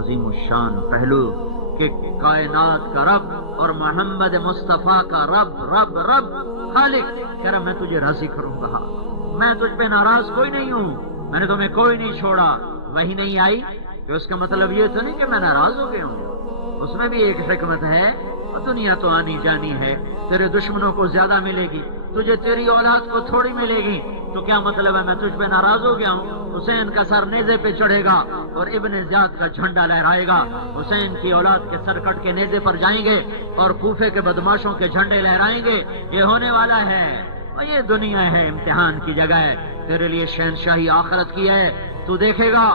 عظیم الشان پہلو کہ کائنات کا رب اور محمد مصطفیٰ کا رب رب رب خالق کہہ رہا میں تجھے راضی کروں گا، میں تجھ پہ ناراض کوئی نہیں ہوں، میں نے تمہیں کوئی نہیں چھوڑا۔ وہی نہیں آئی کہ اس کا مطلب یہ تو نہیں کہ میں ناراض ہو گیا ہوں، اس میں بھی ایک حکمت ہے، اور دنیا تو آنی جانی ہے، تیرے دشمنوں کو زیادہ ملے گی، تجھے تیری اولاد کو تھوڑی ملے گی، تو کیا مطلب ہے میں تجھ پہ ناراض ہو گیا ہوں؟ حسین کا سر نیزے پہ چڑھے گا اور ابن زیاد کا جھنڈا لہرائے گا، حسین کی اولاد کے سر کٹ کے نیزے پر جائیں گے اور کوفے کے بدماشوں کے جھنڈے لہرائیں گے، یہ ہونے والا ہے۔ اور یہ دنیا ہے، امتحان کی جگہ ہے، تیرے لیے شہنشاہی آخرت کی ہے، تو دیکھے گا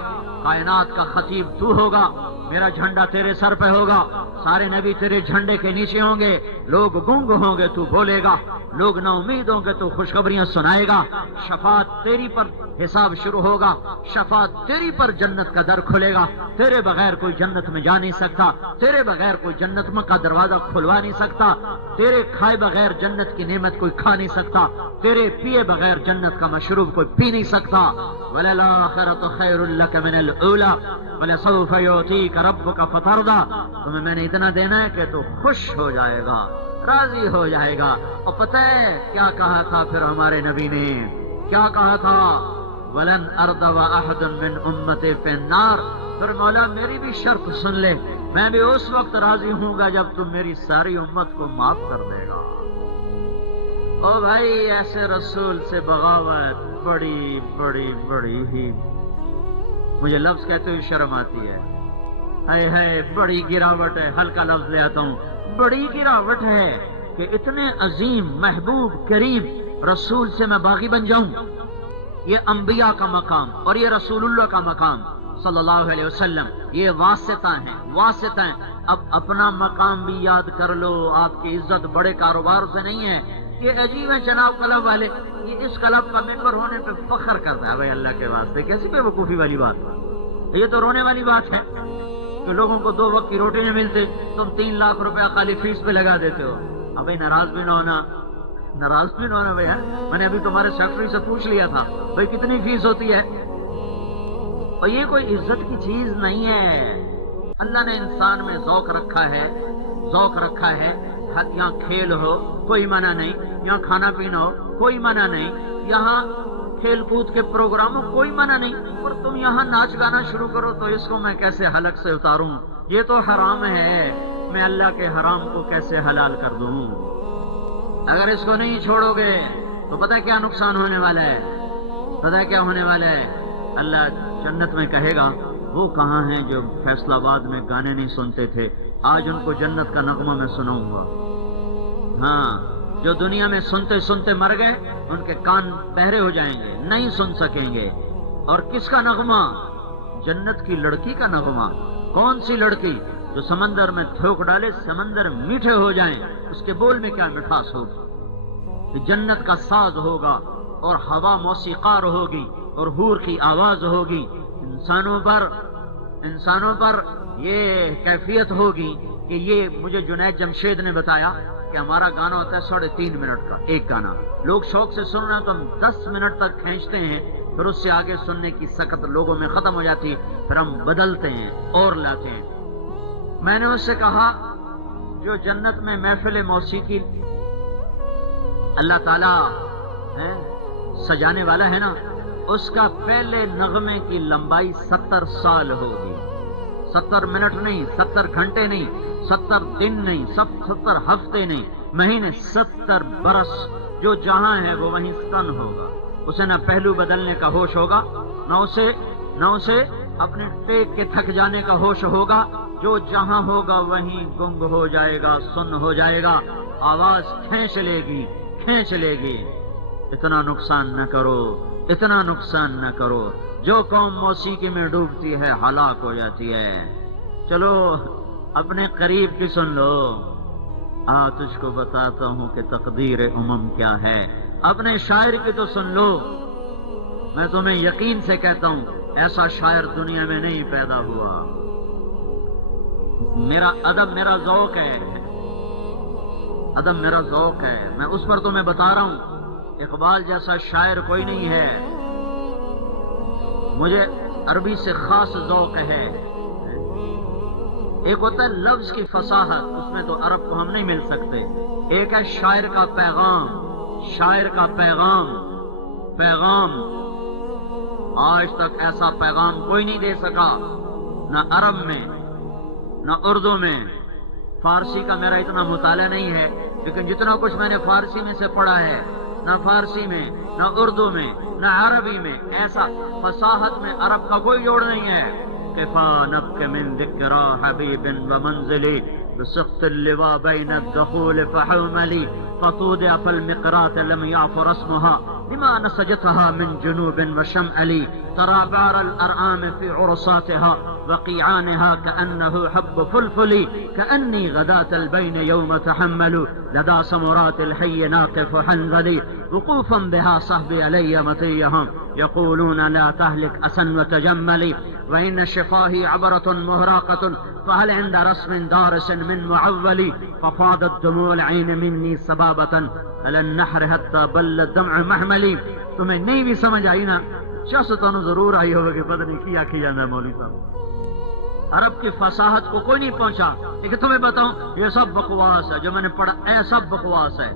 کائنات کا خطیب تو ہوگا، میرا جھنڈا تیرے سر پہ ہوگا، سارے نبی تیرے جھنڈے کے نیچے ہوں گے، لوگ گنگ ہوں گے تو بولے گا، لوگ نا امید ہوں گے تو خوشخبریاں سنائے گا، شفاعت تیری پر حساب شروع ہوگا، شفاعت تیری پر جنت کا در کھلے گا، تیرے بغیر کوئی جنت میں جا نہیں سکتا، تیرے بغیر کوئی جنت میں کا دروازہ کھلوا نہیں سکتا، تیرے کھائے بغیر جنت کی نعمت کوئی کھا نہیں سکتا، تیرے پیے بغیر جنت کا مشروب کوئی پی نہیں سکتا۔ وَلَلْآخِرَةُ خَيْرٌ لَكَ مِنَ الْأُولَىٰ وَلَسَوْفَ يُعْطِيكَ رَبُّكَ فَتَرْضَىٰ، تمہیں میں نے اتنا دینا ہے کہ تو خوش ہو جائے گا، راضی ہو جائے گا۔ اور پتہ ہے کیا کہا تھا پھر ہمارے نبی نے؟ کیا کہا تھا؟ وَلَنْ أَرْضَ وَأَحَدٌ مِّنْ أُمَّتِي فِي النَّارِ، پھر مولا میری بھی شرط سن لے، میں بھی اس وقت راضی ہوں گا جب تم میری ساری امت کو معاف کر دے گا۔ او بھائی ایسے رسول سے بغاوت بڑی بڑی بڑی ہی، مجھے لفظ کہتے ہوئے شرم آتی ہے، ہائے ہائے بڑی گراوٹ ہے، ہلکا لفظ لے آتا ہوں، بڑی گراوٹ ہے کہ اتنے عظیم محبوب کریم رسول سے میں باغی بن جاؤں۔ یہ انبیاء کا مقام اور یہ رسول اللہ کا مقام صلی اللہ علیہ وسلم، یہ واسطہ ہیں، واسطہ ہیں۔ اب اپنا مقام بھی یاد کر لو، آپ کی عزت بڑے کاروبار سے نہیں ہے، یہ عجیب ہے جناب کلب والے، یہ اس کلب کا ممبر ہونے پہ فخر کرتا ہے، بھائی اللہ کے واسطے کیسی بے وقوفی والی بات، یہ تو رونے والی بات ہے کہ لوگوں کو 2 وقت کی روٹی نہیں ملتی، تم 3 لاکھ روپیہ خالی فیس پہ لگا دیتے ہو۔ اب بھائی ناراض بھی نہ ہونا، ناراض بھی نہ ہونا بھائی، میں نے ابھی تمہارے سیکٹری سے پوچھ لیا تھا بھائی کتنی فیس ہوتی ہے، اور یہ کوئی عزت کی چیز نہیں ہے۔ اللہ نے انسان میں ذوق رکھا ہے، ذوق رکھا ہے، یہاں کھیل ہو کوئی منع نہیں، یہاں کھانا پینا ہو کوئی منع نہیں، یہاں کھیل کود کے پروگرام ہو کوئی منع نہیں، اور تم یہاں ناچ گانا شروع کرو تو اس کو میں کیسے حلق سے اتاروں؟ یہ تو حرام ہے، میں اللہ کے حرام کو کیسے حلال کر دوں؟ اگر اس کو نہیں چھوڑو گے تو پتہ کیا نقصان ہونے والا ہے، پتہ کیا ہونے والا ہے؟ اللہ جنت میں کہے گا وہ کہاں ہیں جو فیصل آباد میں گانے نہیں سنتے تھے، آج ان کو جنت کا نغمہ میں سناؤں گا۔ ہاں جو دنیا میں سنتے سنتے مر گئے ان کے کان بہرے ہو جائیں گے، نہیں سن سکیں گے۔ اور کس کا نغمہ؟ جنت کی لڑکی کا نغمہ۔ کون سی لڑکی؟ جو سمندر میں تھوک ڈالے سمندر میٹھے ہو جائیں، اس کے بول میں کیا مٹھاس ہوگی؟ جنت کا ساز ہوگا اور ہوا موسیقار ہوگی اور حور کی آواز ہوگی۔ انسانوں پر یہ کیفیت ہوگی کہ یہ مجھے جنید جمشید نے بتایا کہ ہمارا گانا ہوتا ہے 3.5 منٹ کا ایک گانا، لوگ شوق سے سننا تو ہم 10 منٹ تک کھینچتے ہیں، پھر اس سے آگے سننے کی سکت لوگوں میں ختم ہو جاتی ہے، پھر ہم بدلتے ہیں اور لاتے ہیں۔ میں نے اس سے کہا جو جنت میں محفل موسیقی اللہ تعالیٰ سجانے والا ہے نا، اس کا پہلے نغمے کی لمبائی 70 سال ہوگی، 70 منٹ نہیں، 70 گھنٹے نہیں، 70 دن نہیں، 70 ہفتے نہیں، مہینے، 70 برس۔ جو جہاں ہے وہ وہیں ستن ہوگا، اسے نہ پہلو بدلنے کا ہوش ہوگا، نہ اسے اپنے ٹیک کے تھک جانے کا ہوش ہوگا، جو جہاں ہوگا وہیں گنگ ہو جائے گا، سن ہو جائے گا، آواز کھینچ لے گی۔ اتنا نقصان نہ کرو، اتنا نقصان نہ کرو۔ جو قوم موسیقی میں ڈوبتی ہے ہلاک ہو جاتی ہے۔ چلو اپنے قریب کی سن لو، تجھ کو بتاتا ہوں کہ تقدیر امم کیا ہے۔ اپنے شاعر کی تو سن لو، میں تمہیں یقین سے کہتا ہوں ایسا شاعر دنیا میں نہیں پیدا ہوا۔ میرا ادب میرا ذوق ہے، ادب میرا ذوق ہے، میں اس پر تمہیں بتا رہا ہوں۔ اقبال جیسا شاعر کوئی نہیں ہے، مجھے عربی سے خاص ذوق ہے، ایک ہوتا ہے لفظ کی فصاحت، اس میں تو عرب کو ہم نہیں مل سکتے. ایک ہے شاعر کا پیغام. شاعر کا پیغام آج تک ایسا پیغام کوئی نہیں دے سکا، نہ عرب میں نہ اردو میں. فارسی کا میرا اتنا مطالعہ نہیں ہے، لیکن جتنا کچھ میں نے فارسی میں سے پڑھا ہے، نہ فارسی میں نہ اردو میں نہ عربی میں ایسا فصاحت میں عرب کا کوئی جوڑ نہیں ہے. کفا نبک من ذکرى حبیب ومنزلی بسقط اللواء بین الدخول فحوملی فطودع فالمقرات لم يعفر اسمها لما نسجتها من جنوب وشمألي ترى بعر الأرآم في عرصاتها وقيعانها كأنه حب فلفلي كأني غداة البين يوم تحمل لدى سمرات الحي ناقف حنظلي وقوفا بها صحبي علي مطيهم يقولون لا تهلك أسا وتجملي وإن شفاهي عبرة مهراقة فهل عند رسم دارس من معولي ففاضت دموع العين مني سبابة على النحر حتى بل الدمع محملي. تمہیں نہیں بھی سمجھ آئی نا؟ شخصتوں ضرور آئی ہوگا کہ پتہ نہیں کیا کیا جانا ہے مولوی صاحب. عرب کی فصاحت کو کوئی نہیں پہنچا. لیکن تمہیں بتاؤں یہ سب بکواس ہے جو میں نے پڑھا، اے سب بکواس ہے.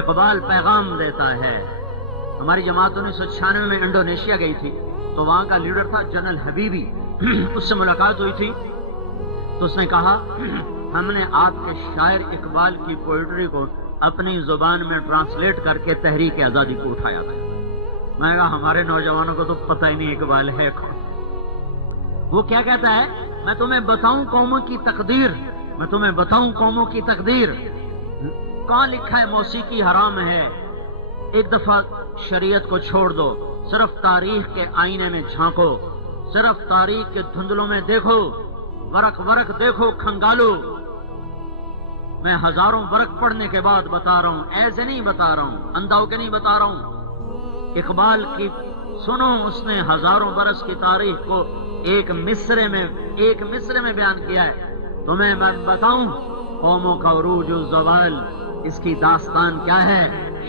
اقبال پیغام دیتا ہے. ہماری جماعت 1996 میں انڈونیشیا گئی تھی، تو وہاں کا لیڈر تھا جنرل حبیبی. اس سے ملاقات ہوئی تھی تو اس نے کہا ہم نے آپ کے شاعر اقبال کی پوئٹری کو اپنی زبان میں ٹرانسلیٹ کر کے تحریک آزادی کو اٹھایا تھا. میں نے کہا ہمارے نوجوانوں کو تو پتہ ہی نہیں اقبال ہے کون. وہ کیا کہتا ہے؟ میں تمہیں بتاؤں قوموں کی تقدیر، میں تمہیں بتاؤں قوموں کی تقدیر. کہاں لکھا ہے موسیقی حرام ہے؟ ایک دفعہ شریعت کو چھوڑ دو، صرف تاریخ کے آئینے میں جھانکو، صرف تاریخ کے دھندلوں میں دیکھو، ورق ورق دیکھو، کھنگالو. میں ہزاروں ورق پڑھنے کے بعد بتا رہا ہوں، ایسے نہیں بتا رہا ہوں، انداؤ کے نہیں بتا رہا ہوں. اقبال کی سنو، اس نے ہزاروں برس کی تاریخ کو ایک مصرے میں بیان کیا ہے. تمہیں میں بتاؤں قوموں کا عروج و زوال، اس کی داستان کیا ہے؟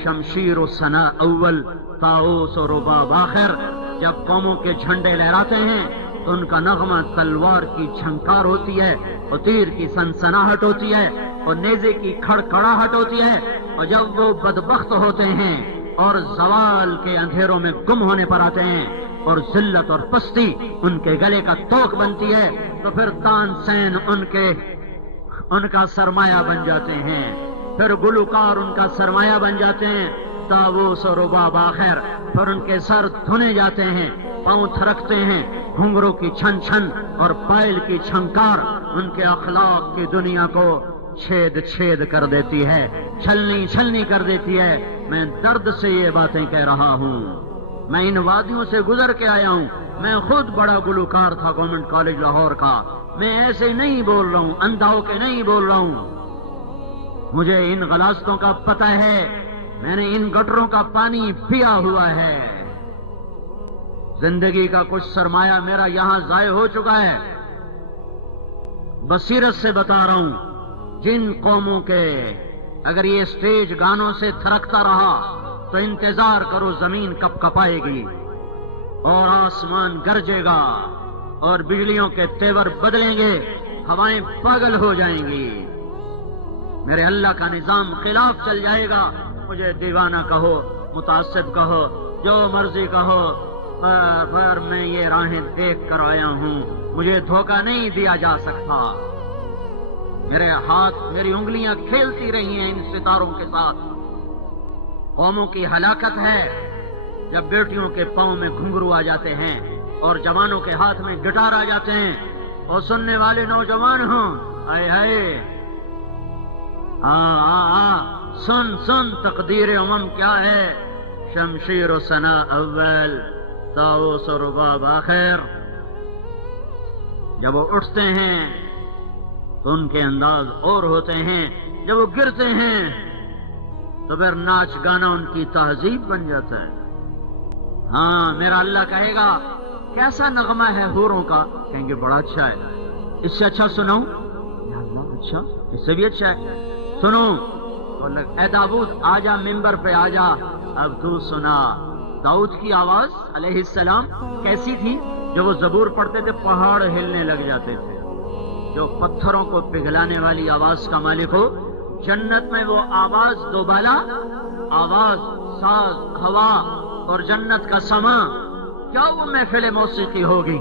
شمشیر و ثنا اول، طاؤس و رباب آخر. جب قوموں کے جھنڈے لہراتے ہیں تو ان کا نغمہ تلوار کی جھنکار ہوتی ہے، اور تیر کی سنسناہٹ ہوتی ہے، اور نیزے کی کھڑکھڑاہٹ ہوتی ہے. اور جب وہ بدبخت ہوتے ہیں اور زوال کے اندھیروں میں گم ہونے پر آتے ہیں اور ذلت اور پستی ان کے گلے کا توق بنتی ہے، تو پھر تان سین ان کا سرمایہ بن جاتے ہیں، پھر گلوکار ان کا سرمایہ بن جاتے ہیں. طاؤس و رباب آخر، پھر ان کے سر دھنے جاتے ہیں، پاؤں تھرکتے ہیں، گھنگروں کی چھن چھن اور پائل کی چھنکار ان کے اخلاق کی دنیا کو چھید کر دیتی ہے، چھلنی کر دیتی ہے. میں درد سے یہ باتیں کہہ رہا ہوں. میں ان وادیوں سے گزر کے آیا ہوں. میں خود بڑا گلوکار تھا گورنمنٹ کالج لاہور کا. میں ایسے نہیں بول رہا ہوں، اندھاؤ کے نہیں بول رہا ہوں. مجھے ان غلاستوں کا پتہ ہے، میں نے ان گٹروں کا پانی پیا ہوا ہے. زندگی کا کچھ سرمایہ میرا یہاں ضائع ہو چکا ہے. بصیرت سے بتا رہا ہوں، جن قوموں کے اگر یہ اسٹیج گانوں سے تھرکتا رہا تو انتظار کرو زمین کب کپائے گی اور آسمان گرجے گا اور بجلیوں کے تیور بدلیں گے، ہوائیں پاگل ہو جائیں گی، میرے اللہ کا نظام خلاف چل جائے گا. مجھے دیوانہ کہو، متعصب کہو، جو مرضی کہو، پر میں یہ راہیں دیکھ کر آیا ہوں. مجھے دھوکہ نہیں دیا جا سکتا. میرے ہاتھ، میری انگلیاں کھیلتی رہی ہیں ان ستاروں کے ساتھ. قوموں کی ہلاکت ہے جب بیٹیوں کے پاؤں میں گھنگرو آ جاتے ہیں اور جوانوں کے ہاتھ میں گٹار آ جاتے ہیں، اور سننے والے نوجوان ہوں، آئے ہائے، سن تقدیر امم کیا ہے. شمشیر و ثنا اول، طاؤس و رباب آخر. جب وہ اٹھتے ہیں تو ان کے انداز اور ہوتے ہیں، جب وہ گرتے ہیں تو پھر ناچ گانا ان کی تہذیب بن جاتا ہے. ہاں، میرا اللہ کہے گا کیسا نغمہ ہے حوروں کا؟ کہیں گے بڑا اچھا ہے. اس سے اچھا سناؤں؟ یا اللہ، اچھا، اس سے بھی اچھا ہے، سنو. اے داؤد آجا، ممبر پہ آجا، اب تو سنا. داؤد کی آواز علیہ السلام کیسی تھی؟ جب وہ زبور پڑھتے تھے پہاڑ ہلنے لگ جاتے تھے. جو پتھروں کو پگھلانے والی آواز کا مالک ہو، جنت میں وہ آواز دوبالا، آواز، ساز، ہوا اور جنت کا سما، کیا وہ محفل موسیقی ہوگی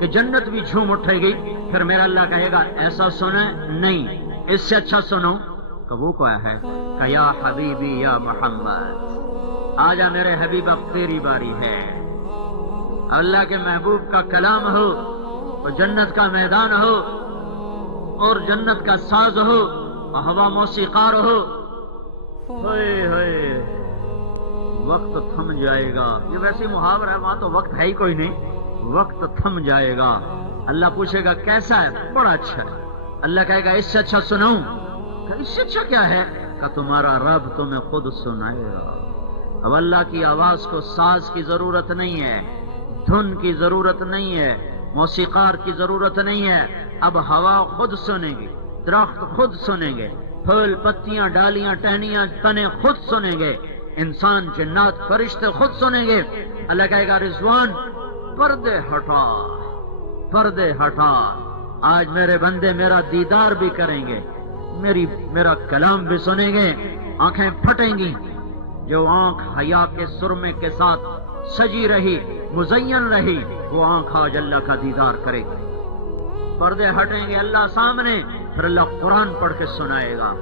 کہ جنت بھی جھوم اٹھے گی. پھر میرا اللہ کہے گا ایسا سنیں نہیں، اس سے اچھا سنو. کبو کو ہے کہ یا حبیبی یا محمد، آجا میرے حبیب اب تیری باری ہے. اللہ کے محبوب کا کلام ہو اور جنت کا میدان ہو اور جنت کا ساز ہو، ہوا موسیقار ہو، ہوئے ہوئے وقت تھم جائے گا. یہ ویسے محاورہ ہے، وہاں تو وقت ہے ہی کوئی نہیں. وقت تھم جائے گا. اللہ پوچھے گا کیسا ہے؟ بڑا اچھا ہے. اللہ کہے گا اس سے اچھا سناؤں؟ اس سے اچھا کیا ہے؟ کہ تمہارا رب تمہیں خود سنائے گا. اب اللہ کی آواز کو ساز کی ضرورت نہیں ہے، دھن کی ضرورت نہیں ہے، موسیقار کی ضرورت نہیں ہے. اب ہوا خود سنیں گے، درخت خود سنیں گے، پھول، پتیاں، ڈالیاں، ٹہنیاں، تنے خود سنیں گے، انسان، جنات، فرشتے خود سنیں گے. اللہ کہے گا رضوان پردے ہٹا، پردے ہٹا. آج میرے بندے میرا دیدار بھی کریں گے، میرا کلام بھی سنیں گے. آنکھیں پھٹیں گی. جو آنکھ حیا کے سرمے کے ساتھ سجی رہی، مزین رہی، وہ آنکھ آج اللہ کا دیدار کرے گی. پردے ہٹیں گے اللہ سامنے. پھر اللہ قرآن پڑھ کے سنائے گا.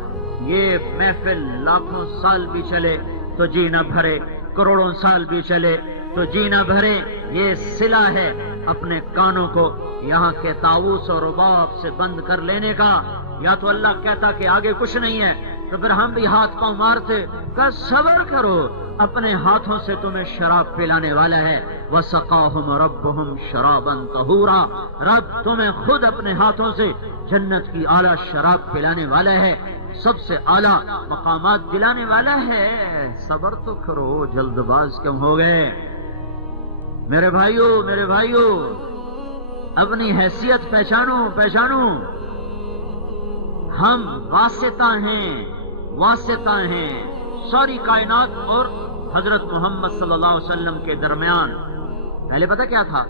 یہ محفل لاکھوں سال بھی چلے تو جی نہ بھرے، کروڑوں سال بھی چلے تو جی نہ بھرے. یہ صلہ ہے اپنے کانوں کو یہاں کے طاؤس اور رباب سے بند کر لینے کا. یا تو اللہ کہتا کہ آگے کچھ نہیں ہے تو پھر ہم بھی ہاتھ پاؤں مارتے کہ صبر کرو، اپنے ہاتھوں سے تمہیں شراب پلانے والا ہے. وَسَقَاهُمْ رَبُّهُمْ شَرَابًا طَهُورًا، رب تمہیں خود اپنے ہاتھوں سے جنت کی اعلیٰ شراب پلانے والا ہے، سب سے اعلیٰ مقامات دلانے والا ہے. صبر تو کرو، جلد باز کیوں ہو گئے؟ میرے بھائیوں، میرے بھائیوں، اپنی حیثیت پہچانو، پہچانو. ہم واسطہ ہیں، واسطہ ہیں. ساری کائنات اور حضرت محمد صلی اللہ علیہ وسلم کے درمیان پہلے پتہ کیا تھا؟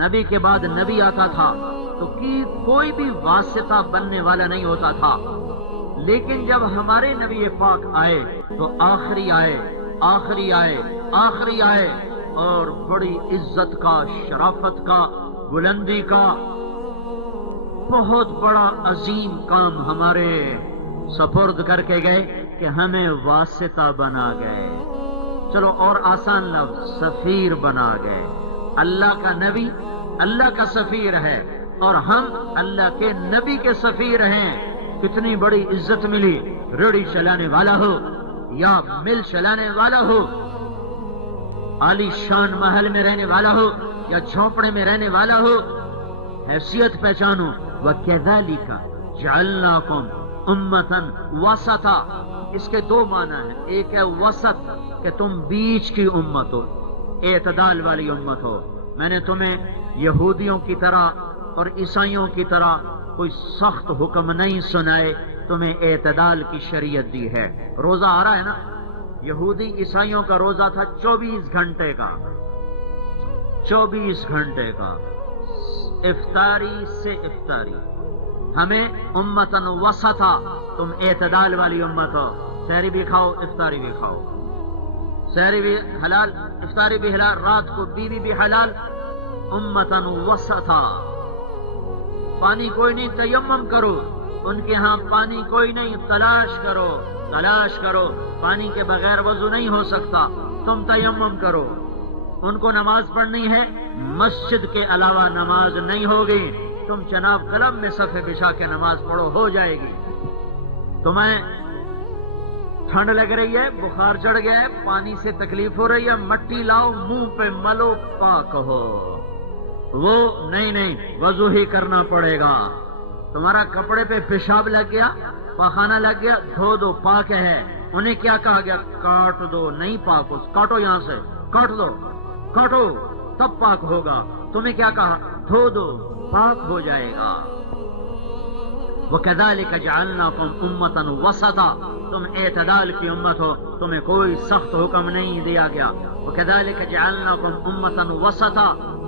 نبی کے بعد نبی آتا تھا تو کوئی بھی واسطہ بننے والا نہیں ہوتا تھا. لیکن جب ہمارے نبی پاک آئے تو آخری آئے، آخری آئے، آخری آئے، اور بڑی عزت کا، شرافت کا، بلندی کا بہت بڑا عظیم کام ہمارے سپرد کر کے گئے کہ ہمیں واسطہ بنا گئے. چلو اور آسان لفظ، سفیر بنا گئے. اللہ کا نبی اللہ کا سفیر ہے اور ہم اللہ کے نبی کے سفیر ہیں. کتنی بڑی عزت ملی. ریڑھی چلانے والا ہو یا مل چلانے والا ہو، عالی شان محل میں رہنے والا ہو یا جھونپڑے میں رہنے والا ہو، حیثیت پہچانو. وَكَذَلِكَ جَعَلْنَاكُمْ أُمَّةً وَسَطًا. اس کے دو معنی ہیں. ایک ہے وسط کہ تم بیچ کی امت ہو، اعتدال والی امت ہو. میں نے تمہیں یہودیوں کی طرح اور عیسائیوں کی طرح کوئی سخت حکم نہیں سنائے، تمہیں اعتدال کی شریعت دی ہے. روزہ آ رہا ہے نا، یہودی عیسائیوں کا روزہ تھا 24 گھنٹے کا، 24 گھنٹے کا، افطاری سے افطاری. ہمیں امتن وسطا، تم اعتدال والی امت ہو. سحری بھی کھاؤ، افطاری بھی کھاؤ. سحری بھی حلال، افطاری بھی حلال، رات کو بیوی بھی حلال. امتن وسطا. پانی کوئی نہیں، تیمم کرو. ان کے ہاں پانی کوئی نہیں، تلاش کرو، تلاش کرو. پانی کے بغیر وضو نہیں ہو سکتا، تم تیمم کرو. ان کو نماز پڑھنی ہے، مسجد کے علاوہ نماز نہیں ہوگی. تم جناب قلم میں صفے بچھا کے نماز پڑھو، ہو جائے گی. تمہیں ٹھنڈ لگ رہی ہے، بخار چڑھ گیا ہے، پانی سے تکلیف ہو رہی ہے، مٹی لاؤ، منہ پہ ملو، پاک ہو. وہ نہیں، وضو ہی کرنا پڑے گا. تمہارا کپڑے پہ پیشاب لگ گیا، پخانہ لگ گیا، دھو دو، پاک ہے. انہیں کیا کہا گیا؟ کاٹ دو. نہیں پاک، کاٹو، یہاں سے کاٹ دو، کاٹو، تب پاک ہوگا. تمہیں کیا کہا؟ دھو دو، پاک ہو جائے گا. وَكَذَلِكَ جَعَلْنَاكُمْ أُمَّةً وَسَطًا. تم اعتدال کی امت ہو، تمہیں کوئی سخت حکم نہیں دیا گیا. وَكَذَلِكَ جَعَلْنَاكُمْ أُمَّةً وَسَطًا.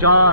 4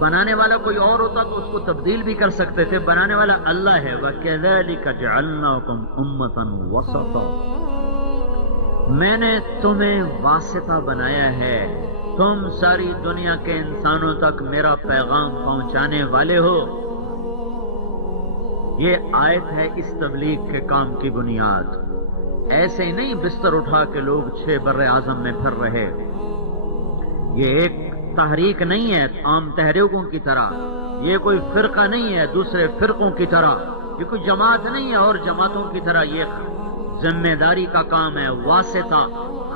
بنانے والا کوئی اور ہوتا تو اس کو تبدیل بھی کر سکتے تھے، بنانے والا اللہ ہے۔ وَكَذَلِكَ جَعَلْنَاكُمْ أُمَّةً وَسَطًا، میں نے تمہیں واسطہ بنایا ہے، تم ساری دنیا کے انسانوں تک میرا پیغام پہنچانے والے ہو۔ یہ آیت ہے اس تبلیغ کے کام کی بنیاد۔ ایسے ہی نہیں بستر اٹھا کے لوگ 6 بر اعظم میں پھر رہے، یہ ایک تحریک نہیں ہے عام تحریکوں کی طرح، یہ کوئی فرقہ نہیں ہے دوسرے فرقوں کی طرح، یہ کوئی جماعت نہیں ہے اور جماعتوں کی طرح، یہ ذمہ داری کا کام ہے، واسطہ،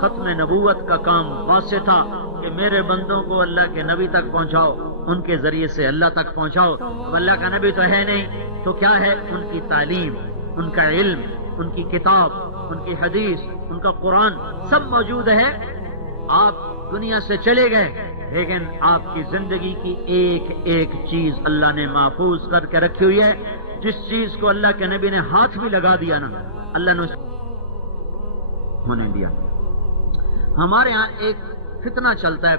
ختم نبوت کا کام واسطہ، کہ میرے بندوں کو اللہ کے نبی تک پہنچاؤ، ان کے ذریعے سے اللہ تک پہنچاؤ۔ اب اللہ کا نبی تو ہے نہیں تو کیا ہے؟ ان کی تعلیم، ان کا علم، ان کی کتاب، ان کی حدیث، ان کا قرآن سب موجود ہے۔ آپ دنیا سے چلے گئے لیکن آپ کی زندگی کی ایک ایک چیز اللہ نے محفوظ کر کے رکھی ہوئی ہے۔ جس چیز کو اللہ کے نبی نے ہاتھ بھی لگا دیا نا، اللہ نے ہونے دیا۔ ہمارے ہاں ایک فتنہ چلتا ہے،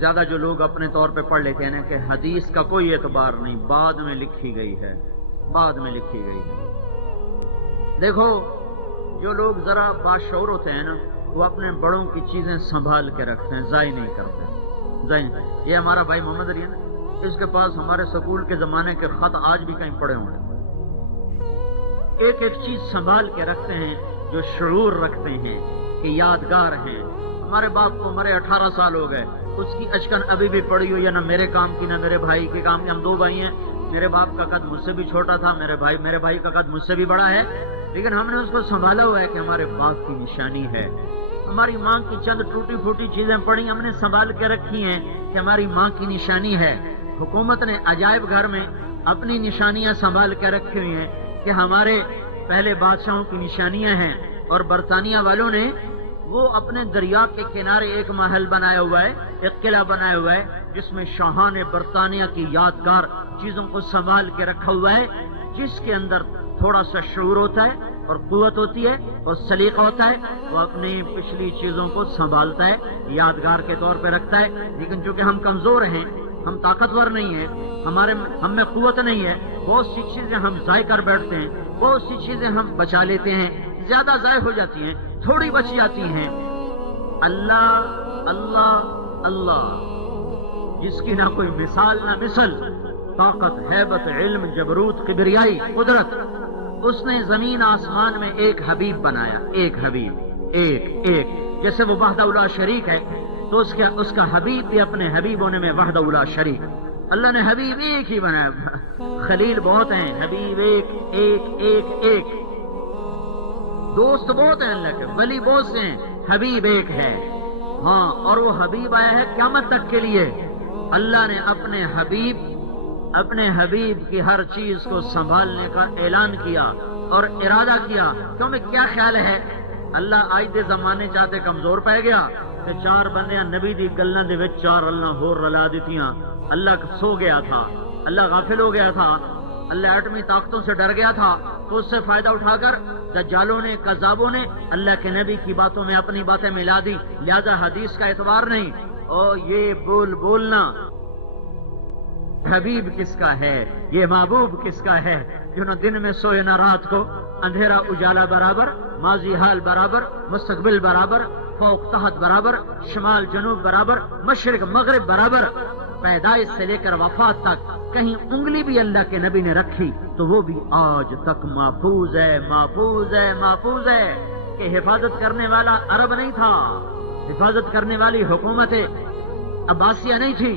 زیادہ جو لوگ اپنے طور پہ پڑھ لیتے ہیں نا کہ حدیث کا کوئی اعتبار نہیں، بعد میں لکھی گئی ہے، بعد میں لکھی گئی ہے۔ دیکھو جو لوگ ذرا باشعور ہوتے ہیں نا، وہ اپنے بڑوں کی چیزیں سنبھال کے رکھتے ہیں، ضائع نہیں کرتے، ضائع نہیں۔ یہ ہمارا بھائی محمد علی ہے نا، اس کے پاس ہمارے سکول کے زمانے کے خط آج بھی کہیں پڑے ہوئے ہیں۔ ایک ایک چیز سنبھال کے رکھتے ہیں جو شعور رکھتے ہیں کہ یادگار ہیں۔ ہمارے باپ کو مرے 18 سال ہو گئے، اس کی اچکن ابھی بھی پڑی ہوئی ہے، نہ میرے کام کی نہ میرے بھائی کے کام کی۔ ہم 2 بھائی ہیں، میرے باپ کا قد مجھ سے بھی چھوٹا تھا، میرے بھائی کا قد مجھ سے بھی بڑا ہے، لیکن ہم نے اس کو سنبھالا ہوا ہے کہ ہمارے باپ کی نشانی ہے۔ ہماری ماں کی چند ٹوٹی پھوٹی چیزیں پڑی، ہم نے سنبھال کے رکھی ہیں کہ ہماری ماں کی نشانی ہے۔ حکومت نے عجائب گھر میں اپنی نشانیاں سنبھال کے رکھی ہوئی ہیں کہ ہمارے پہلے بادشاہوں کی نشانیاں ہیں، اور برطانیہ والوں نے وہ اپنے دریا کے کنارے ایک محل بنایا ہوا ہے، ایک قلعہ بنایا ہوا ہے جس میں شاہان برطانیہ کی یادگار چیزوں کو سنبھال کے رکھا ہوا ہے، جس کے اندر تھوڑا سا شعور ہوتا ہے اور قوت ہوتی ہے اور سلیقہ ہوتا ہے، وہ اپنی پچھلی چیزوں کو سنبھالتا ہے، یادگار کے طور پہ رکھتا ہے۔ لیکن چونکہ ہم کمزور ہیں، ہم طاقتور نہیں ہیں، ہم میں قوت نہیں ہے، بہت سی چیزیں ہم ضائع کر بیٹھتے ہیں، بہت سی چیزیں ہم بچا لیتے ہیں، زیادہ ضائع ہو جاتی ہیں، تھوڑی بچ جاتی ہیں۔ اللہ اللہ اللہ، جس کی نہ کوئی مثال نہ مثل، طاقت، ہیبت، علم، جبروت، کبریائی، قدرت، اس نے زمین آسمان میں ایک حبیب بنایا، ایک حبیب، ایک جیسے وہ وحدہ لا شریک ہے تو اس کا حبیب بھی اپنے حبیب ہونے میں وحدہ لا شریک۔ اللہ نے حبیب ایک ہی بنایا، خلیل بہت ہیں، حبیب ایک، دوست بہت ہیں اللہ کے، ولی بہت سے ہیں، حبیب ایک ہے۔ ہاں، اور وہ حبیب آیا ہے قیامت تک کے لیے۔ اللہ نے اپنے حبیب کی ہر چیز کو سنبھالنے کا اعلان کیا اور ارادہ کیا، کیوں میں کیا خیال ہے؟ اللہ آج دے زمانے چاہتے کمزور پہ گیا کہ 4 بندیاں نبی دی گلوں دے وچ 4 اللہ ہور رلا دیتیاں۔ اللہ سو گیا تھا، اللہ غافل ہو گیا تھا، اللہ ایٹمی طاقتوں سے ڈر گیا تھا، تو اس سے فائدہ اٹھا کر دجالوں نے، کذابوں نے اللہ کے نبی کی باتوں میں اپنی باتیں ملا دی، لہذا حدیث کا اعتبار نہیں۔ اور یہ بولنا حبیب کس کا ہے، یہ محبوب کس کا ہے، جو نہ دن میں سوئے نہ رات کو، اندھیرا اجالا برابر، ماضی حال برابر، مستقبل برابر، فوق تحت برابر، شمال جنوب برابر، مشرق مغرب برابر، پیدائش سے لے کر وفات تک کہیں انگلی بھی اللہ کے نبی نے رکھی تو وہ بھی آج تک محفوظ ہے کہ حفاظت کرنے والا عرب نہیں تھا، حفاظت کرنے والی حکومت عباسیہ نہیں تھی،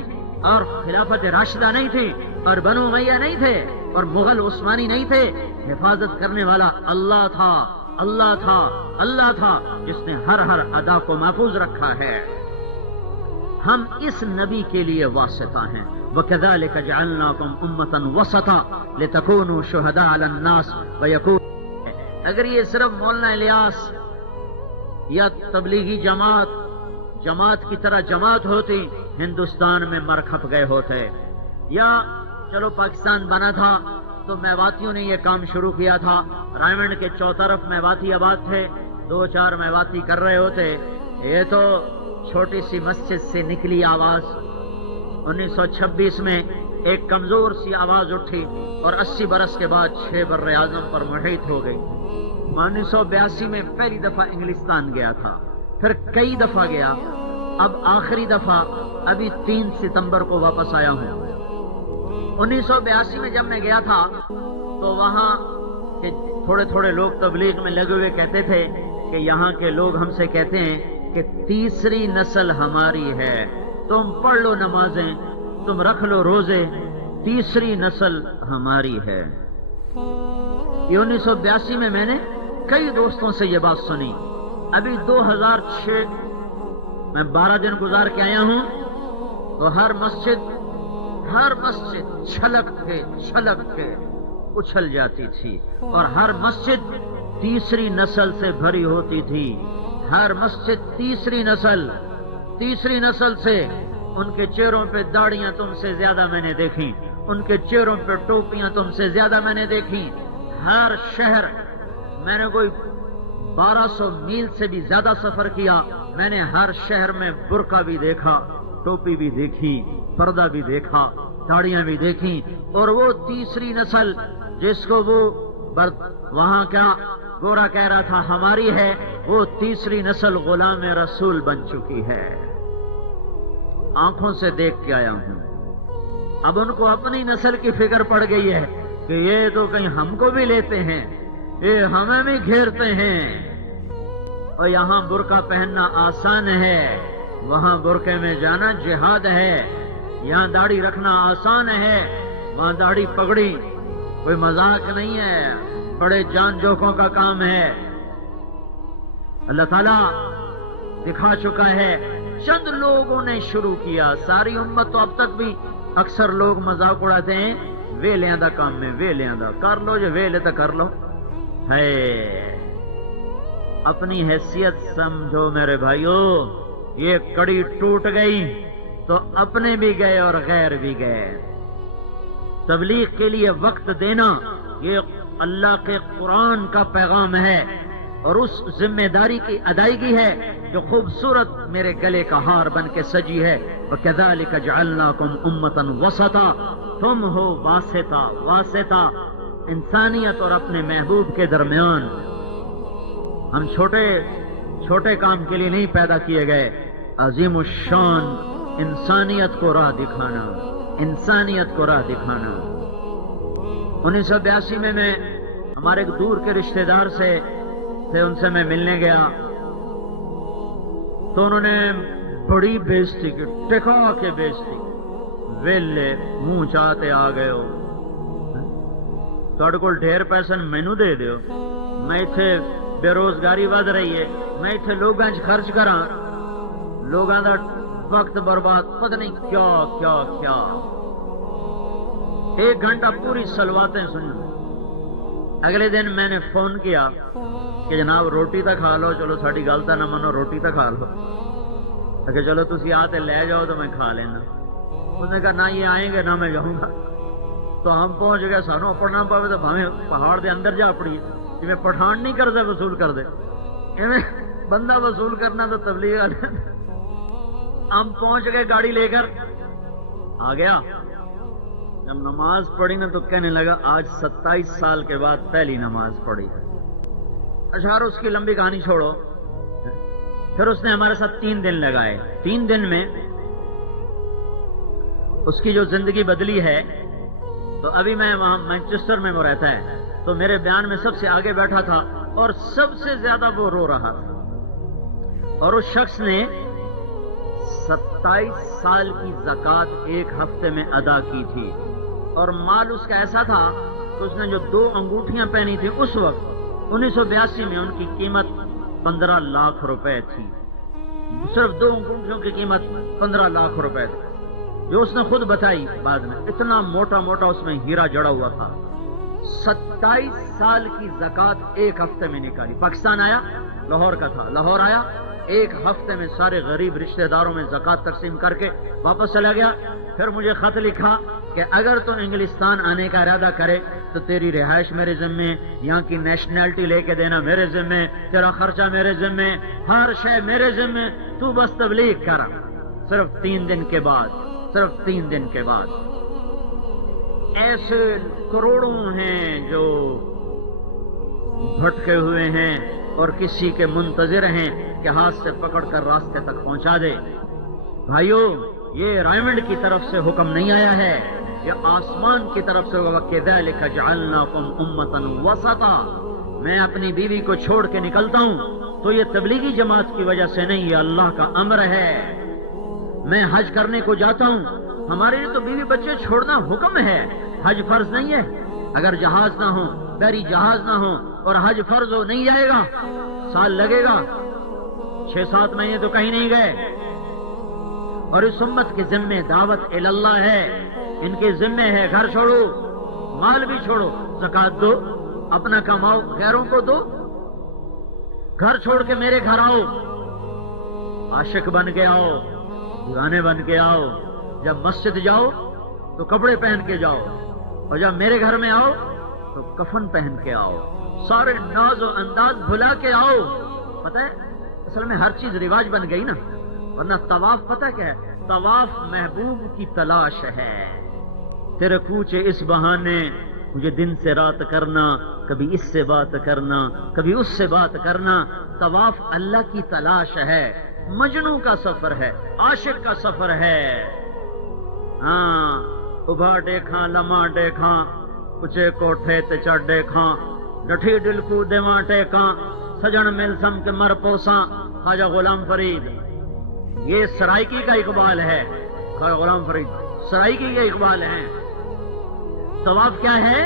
اور خلافت راشدہ نہیں تھی، اور بنو امیہ نہیں تھے، اور مغل عثمانی نہیں تھے، حفاظت کرنے والا اللہ تھا جس نے ہر ادا کو محفوظ رکھا ہے۔ ہم اس نبی کے لیے واسطہ ہیں۔ وَكَذَلِكَ جَعَلْنَاكُمْ أُمَّةً وَسَطًا لِتَكُونُوا شُهَدَاءَ عَلَى النَّاسِ وَيَكُونَ۔ اگر یہ صرف مولانا الیاس یا تبلیغی جماعت کی طرح جماعت ہوتی، ہندوستان میں مر کھپ گئے ہوتے، یا چلو پاکستان بنا تھا تو میواتیوں نے یہ کام شروع کیا تھا، رائمنڈ کے چوطرف میواتی آباد تھے، 2-4 میواتی کر رہے ہوتے، یہ تو چھوٹی سی مسجد سے نکلی آواز، 1926 میں ایک کمزور سی آواز اٹھی اور 80 برس کے بعد 6 بر اعظم پر محیط ہو گئی. میں 1982 میں پہلی دفعہ انگلستان گیا تھا، پھر کئی دفعہ گیا، اب آخری دفعہ ابھی 3 ستمبر کو واپس آیا ہوں. 1982 میں جب میں گیا تھا تو وہاں کے تھوڑے تھوڑے لوگ تبلیغ میں لگے ہوئے کہتے تھے کہ یہاں کے لوگ ہم سے کہتے ہیں کہ تیسری نسل ہماری ہے، تم پڑھ لو نمازیں، تم رکھ لو روزے، تیسری نسل ہماری ہے. یہ 1982 میں نے کئی دوستوں سے یہ بات سنی. ابھی 2006 میں 12 دن گزار کے آیا ہوں تو ہر مسجد چھلک کے اچھل جاتی تھی اور ہر مسجد تیسری نسل سے بھری ہوتی تھی. ہر مسجد تیسری نسل سے. ان کے چہروں پہ داڑیاں تم سے زیادہ میں نے دیکھی، ان کے چہروں پہ ٹوپیاں تم سے زیادہ میں نے دیکھی. ہر شہر میں نے کوئی 1200 میل سے بھی زیادہ سفر کیا، میں نے ہر شہر میں برقع بھی دیکھا، ٹوپی بھی دیکھی، پردہ بھی دیکھا، داڑیاں بھی دیکھی. اور وہ تیسری نسل جس کو وہ وہاں کا گورا کہہ رہا تھا ہماری ہے، وہ تیسری نسل غلام رسول بن چکی ہے. آنکھوں سے دیکھ کے آیا ہوں. اب ان کو اپنی نسل کی فکر پڑ گئی ہے کہ یہ تو کہیں ہم کو بھی لیتے ہیں، یہ ہمیں بھی گھیرتے ہیں. اور یہاں برقع پہننا آسان ہے، وہاں برقعے میں جانا جہاد ہے. یہاں داڑھی رکھنا آسان ہے، وہاں داڑھی پگڑی کوئی مذاق نہیں ہے، بڑے جان جوکوں کا کام ہے. اللہ تعالیٰ دکھا چکا ہے. چند لوگوں نے شروع کیا، ساری امت تو اب تک بھی اکثر لوگ مذاق اڑاتے ہیں ویلیاں دا کام میں، ویلیاں دا کر لو جو ویلے تو کر لو. ہے اپنی حیثیت سمجھو میرے بھائیو. یہ کڑی ٹوٹ گئی تو اپنے بھی گئے اور غیر بھی گئے. تبلیغ کے لیے وقت دینا یہ اللہ کے قرآن کا پیغام ہے اور اس ذمہ داری کی ادائیگی ہے جو خوبصورت میرے گلے کا ہار بن کے سجی ہے. وَكَذَلِكَ جَعَلْنَاكُمْ أُمَّةً وَسَطًا. تم ہو واسطہ انسانیت اور اپنے محبوب کے درمیان. ہم چھوٹے کام کے لیے نہیں پیدا کیے گئے. عظیم الشان انسانیت کو راہ دکھانا. 1982 میں ہمارے ایک دور کے رشتہ دار سے ان سے میں ملنے گیا تو انہوں نے بڑی بےزتی کی، ٹکا کے بےزتی. ویلے منہ چاہتے آ گئے ہو، تھوڑے کول ڈھیر پیسے مینو دے دیو، میں اتنے بے روزگاری ود رہی ہے، میں اتنے لوگاں خرچ کراں، لوگاں دا وقت برباد، پتہ نہیں کیا. 1 گھنٹہ پوری سلواتیں سنیں. اگلے دن میں نے فون کیا کہ جناب روٹی تو کھا لو، چلو ساری گل تو نہ منو، روٹی تو کھا لو. کہ چلو تسی آتے لے جاؤ تو میں کھا لینا. اس نے کہا نہ یہ آئیں گے نہ میں جاؤں گا. تو ہم پہنچ گئے، سانو اپڑنا پاوے تو بھاویں پہاڑ دے اندر جا پڑی. جی پٹھان نہیں کرتے وصول کر دے، بندہ وصول کرنا تو تبلیغ والے. ہم پہنچ گئے گاڑی لے کر، آ گیا. جب نماز پڑھی نا تو کہنے لگا آج 27 سال کے بعد پہلی نماز پڑھی. اشار اس کی لمبی کہانی چھوڑو. پھر اس نے ہمارے ساتھ 3 دن لگائے. 3 دن میں اس کی جو زندگی بدلی ہے. تو ابھی میں وہاں مینچسٹر میں وہ رہتا ہے، تو میرے بیان میں سب سے آگے بیٹھا تھا اور سب سے زیادہ وہ رو رہا تھا. اور اس شخص نے 27 سال کی زکوٰۃ 1 ہفتے میں ادا کی تھی اور مال اس کا ایسا تھا کہ اس نے جو 2 انگوٹھیاں پہنی تھی اس وقت 1982 میں ان کی قیمت 15 لاکھ روپے تھی. صرف 2 انگوٹھیوں کی قیمت 15 لاکھ روپے تھی، جو اس نے خود بتائی بعد میں. اتنا موٹا اس میں ہیرا جڑا ہوا تھا. 27 سال کی زکوٰۃ 1 ہفتے میں نکالی. پاکستان آیا، لاہور کا تھا، لاہور آیا، 1 ہفتے میں سارے غریب رشتہ داروں میں زکوٰۃ تقسیم کر کے واپس چلا گیا. پھر مجھے خط لکھا کہ اگر تو انگلستان آنے کا ارادہ کرے تو تیری رہائش میرے ذمے، یہاں کی نیشنلٹی لے کے دینا میرے ذمے، تیرا خرچہ میرے ذمے، ہر شے میرے ذمے، تو بس تبلیغ کر. صرف 3 دن کے بعد صرف 3 دن کے بعد ایسے کروڑوں ہیں جو بھٹکے ہوئے ہیں اور کسی کے منتظر ہیں کہ ہاتھ سے پکڑ کر راستے تک پہنچا دے. بھائیو، یہ رائمنڈ کی طرف سے حکم نہیں آیا ہے، یہ آسمان کی طرف سے وَكَذَلِكَ جَعَلْنَاكُمْ أُمَّةً وَسَطًا. میں اپنی بیوی کو چھوڑ کے نکلتا ہوں تو یہ تبلیغی جماعت کی وجہ سے نہیں، یہ اللہ کا امر ہے. میں حج کرنے کو جاتا ہوں، ہمارے لیے تو بیوی بچے چھوڑنا حکم ہے، حج فرض نہیں ہے. اگر جہاز نہ ہو، بحری جہاز نہ ہو اور حج فرض ہو، نہیں جائے گا، سال لگے گا، 6-7 مہینے تو کہیں نہیں گئے. اور اس امت کے ذمے دعوت اللہ ہے، ان کے ذمے ہے گھر چھوڑو، مال بھی چھوڑو، زکات دو، اپنا کماؤ، غیروں کو دو. گھر چھوڑ کے میرے گھر آؤ، عاشق بن کے آؤ، دیوانے بن کے آؤ. جب مسجد جاؤ تو کپڑے پہن کے جاؤ، اور جب میرے گھر میں آؤ تو کفن پہن کے آؤ. سارے ناز و انداز بھلا کے آؤ. پتہ ہے اصل میں ہر چیز رواج بن گئی نا، ورنہ طواف پتہ کیا ہے؟ طواف محبوب کی تلاش ہے. تیرے کوچے اس بہانے مجھے دن سے رات کرنا، کبھی اس سے بات کرنا، کبھی اس سے بات کرنا. طواف اللہ کی تلاش ہے، مجنوں کا سفر ہے، عاشق کا سفر ہے. ہاں، ابھا دیکھاں لمحہ دیکھاں، اچے کوٹھے تے چڑھ دیکھاں، ڈٹھی دل کو دیواں ٹیکاں، سجن مل سم کے مر پوساں. خواجہ غلام فرید، یہ سرائکی کا اقبال ہے. خواجہ غلام فرید سرائکی کا اقبال ہے. طواف کیا ہے؟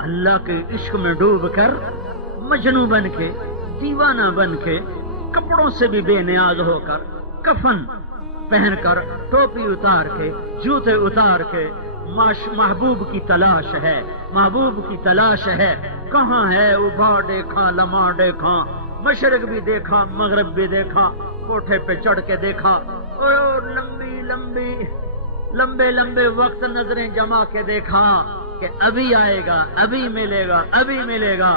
اللہ کے عشق میں ڈوب کر، مجنوں بن کے، دیوانہ بن کے، کپڑوں سے بھی بے نیاز ہو کر، کفن پہن کر، ٹوپی اتار کے، جوتے اتار کے، محبوب کی تلاش ہے، محبوب کی تلاش ہے. کہاں ہے؟ ابھا دیکھا لمحہ دیکھا، مشرق بھی دیکھا، مغرب بھی دیکھا، کوٹھے پہ چڑھ کے دیکھا، اور لمبے لمبے وقت نظریں جما کے دیکھا کہ ابھی آئے گا، ابھی ملے گا، ابھی ملے گا.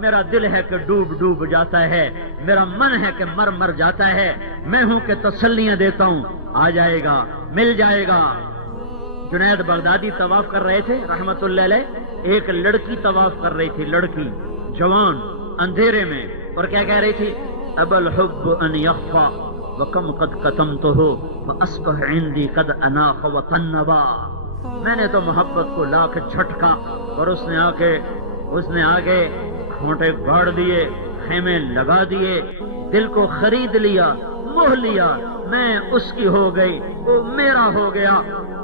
میرا دل ہے کہ ڈوب ڈوب جاتا ہے، میرا من ہے کہ مر مر جاتا ہے. میں ہوں کہ تسلیاں دیتا ہوں، آ جائے گا، مل جائے گا. جنید بغدادی طواف کر رہے تھے رحمت اللہ علیہ. ایک لڑکی طواف کر رہی تھی، لڑکی جوان، اندھیرے میں، اور کیا کہہ رہی تھی؟ اب الحب ان یخفا وکم قد قتمتہ فاصبح عندی قد اناخ وطنبا. میں نے تو محبت کو لاکھ جھٹکا، اور اس نے آگے کھونٹے گاڑ دیے، خیمے لگا دیے، دل کو خرید لیا، موہ لیا. میں اس کی ہو گئی، وہ میرا ہو گیا.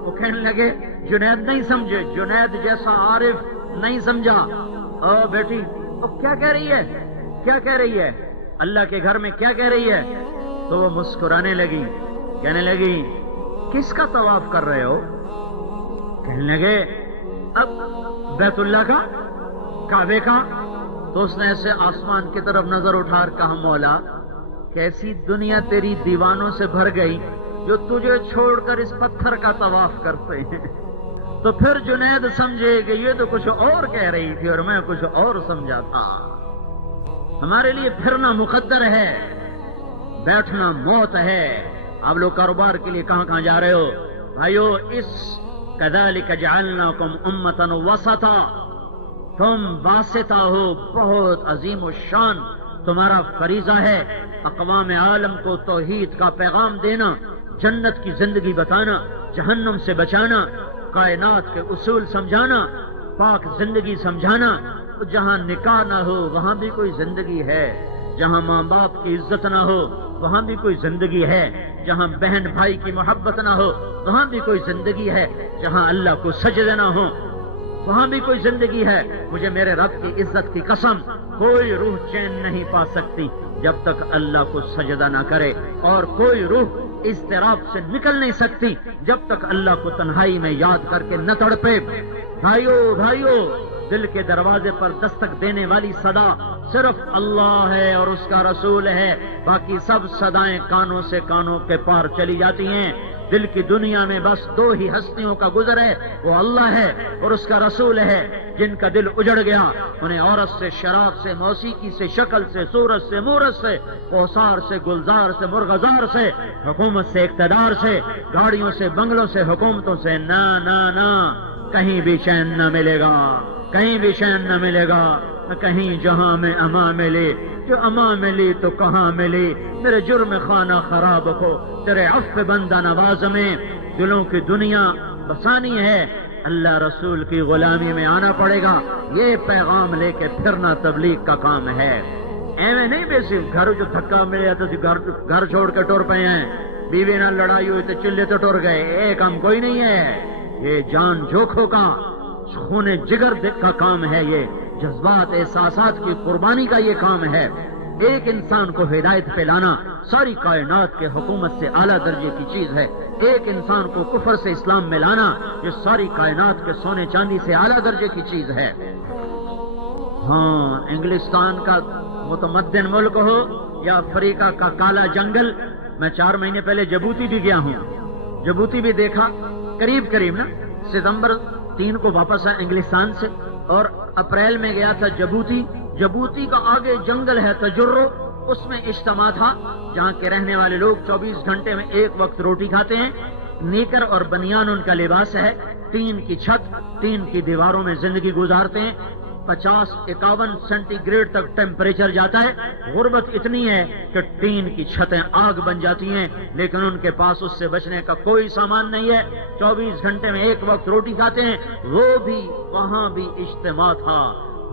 وہ کہنے لگے جنید نہیں سمجھے، جنید جیسا عارف نہیں سمجھا. او بیٹی، وہ کیا کہہ رہی ہے؟ کیا کہہ رہی ہے؟ اللہ کے گھر میں کیا کہہ رہی ہے؟ تو وہ مسکرانے لگی، کہنے لگی کس کا طواف کر رہے ہو؟ کہنے لگے اب بیت اللہ کا، کعبے کا. تو اس نے ایسے آسمان کی طرف نظر اٹھا کر کہا مولا کیسی دنیا تیری دیوانوں سے بھر گئی جو تجھے چھوڑ کر اس پتھر کا طواف کرتے ہیں. تو پھر جنید سمجھے کہ یہ تو کچھ اور کہہ رہی تھی اور میں کچھ اور سمجھا تھا. ہمارے لیے پھرنا مقدر ہے، بیٹھنا موت ہے. آپ لوگ کاروبار کے لیے کہاں کہاں جا رہے ہو؟ بھائیو، اس کذالک جعلناکم امۃ وسطا، تم واسطہ ہو، بہت عظیم الشان. تمہارا فریضہ ہے اقوام عالم کو توحید کا پیغام دینا، جنت کی زندگی بتانا، جہنم سے بچانا، کائنات کے اصول سمجھانا، پاک زندگی سمجھانا. جہاں نکاح نہ ہو وہاں بھی کوئی زندگی ہے، جہاں ماں باپ کی عزت نہ ہو وہاں بھی کوئی زندگی ہے، جہاں بہن بھائی کی محبت نہ ہو وہاں بھی کوئی زندگی ہے، جہاں اللہ کو سجدے نہ ہو وہاں بھی کوئی زندگی ہے. مجھے میرے رب کی عزت کی قسم، کوئی روح چین نہیں پا سکتی جب تک اللہ کو سجدہ نہ کرے، اور کوئی روح اضطراب سے نکل نہیں سکتی جب تک اللہ کو تنہائی میں یاد کر کے نہ تڑپے. بھائیو، دل کے دروازے پر دستک دینے والی صدا صرف اللہ ہے اور اس کا رسول ہے. باقی سب صدائیں کانوں سے کانوں کے پار چلی جاتی ہیں. دل کی دنیا میں بس دو ہی ہستیوں کا گزر ہے، وہ اللہ ہے اور اس کا رسول ہے۔ جن کا دل اجڑ گیا انہیں عورت سے، شراب سے، موسیقی سے، شکل سے، صورت سے، مورت سے، کوثار سے، گلزار سے، مرغزار سے، حکومت سے، اقتدار سے، گاڑیوں سے، بنگلوں سے، حکومتوں سے، نہ نہ نہ، کہیں بھی چین نہ ملے گا، کہیں بھی چین نہ ملے گا، کہیں جہاں میں اما ملی، جو اما ملی تو کہاں ملی، میرے جرم خانہ خراب کو تیرے عفو بندہ نواز میں دلوں کی دنیا بسانی ہے، اللہ رسول کی غلامی میں آنا پڑے گا، یہ پیغام لے کے پھرنا تبلیغ کا کام ہے۔ ایویں نہیں بیسی گھر جو دھکا ملے تو گھر چھوڑ کے ٹور پے ہیں، بیوی نہ لڑائی ہوئی تو چلے تو ٹور گئے، یہ کام کوئی نہیں ہے، یہ جان جوکھوں کا، خون جگر کا کام ہے، یہ جذبات احساسات کی قربانی کا یہ کام ہے۔ ایک انسان کو ہدایت پہ لانا ساری کائنات کے حکومت سے اعلیٰ درجے کی چیز ہے، ایک انسان کو کفر سے اسلام میں لانا یہ ساری کائنات کے سونے چاندی سے اعلیٰ درجے کی چیز ہے۔ ہاں، انگلستان کا متمدن ملک ہو یا افریقہ کا کالا جنگل، میں 4 مہینے پہلے جبوتی بھی گیا ہوں، جبوتی بھی دیکھا، قریب نا ستمبر 3 کو واپس آیا انگلستان سے، اور اپریل میں گیا تھا جبوتی کا آگے جنگل ہے تجرو، اس میں اجتماع تھا جہاں کے رہنے والے لوگ 24 گھنٹے میں ایک وقت روٹی کھاتے ہیں، نیکر اور بنیان ان کا لباس ہے، 3 کی چھت، 3 کی دیواروں میں زندگی گزارتے ہیں، 50-51 سینٹی گریڈ تک ٹیمپریچر جاتا ہے، غربت اتنی ہے کہ 3 کی چھتیں آگ بن جاتی ہیں، لیکن ان کے پاس اس سے بچنے کا کوئی سامان نہیں ہے، 24 گھنٹے میں ایک وقت روٹی کھاتے ہیں، وہ بھی وہاں بھی اجتماع تھا،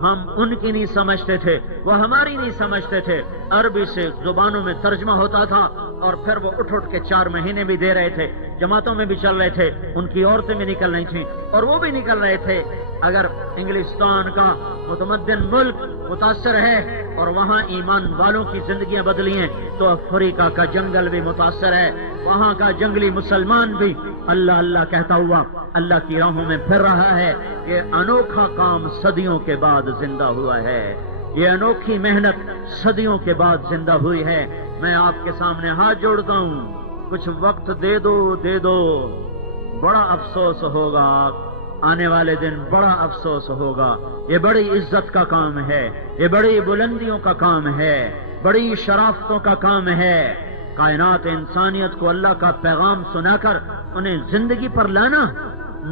ہم ان کی نہیں سمجھتے تھے، وہ ہماری نہیں سمجھتے تھے، عربی سے زبانوں میں ترجمہ ہوتا تھا، اور پھر وہ اٹھ کے 4 مہینے بھی دے رہے تھے، جماعتوں میں بھی چل رہے تھے، ان کی عورتیں بھی نکل رہی تھیں اور وہ بھی نکل رہے تھے۔ اگر انگلستان کا متمدن ملک متاثر ہے اور وہاں ایمان والوں کی زندگیاں بدلی ہیں تو افریقہ کا جنگل بھی متاثر ہے، وہاں کا جنگلی مسلمان بھی اللہ اللہ کہتا ہوا اللہ کی راہوں میں پھر رہا ہے۔ یہ انوکھا کام صدیوں کے بعد زندہ ہوا ہے، یہ انوکھی محنت صدیوں کے بعد زندہ ہوئی ہے۔ میں آپ کے سامنے ہاتھ جوڑتا ہوں، کچھ وقت دے دو، بڑا افسوس ہوگا، آنے والے دن بڑا افسوس ہوگا۔ یہ بڑی عزت کا کام ہے، یہ بڑی بلندیوں کا کام ہے، بڑی شرافتوں کا کام ہے۔ کائنات انسانیت کو اللہ کا پیغام سنا کر انہیں زندگی پر لانا،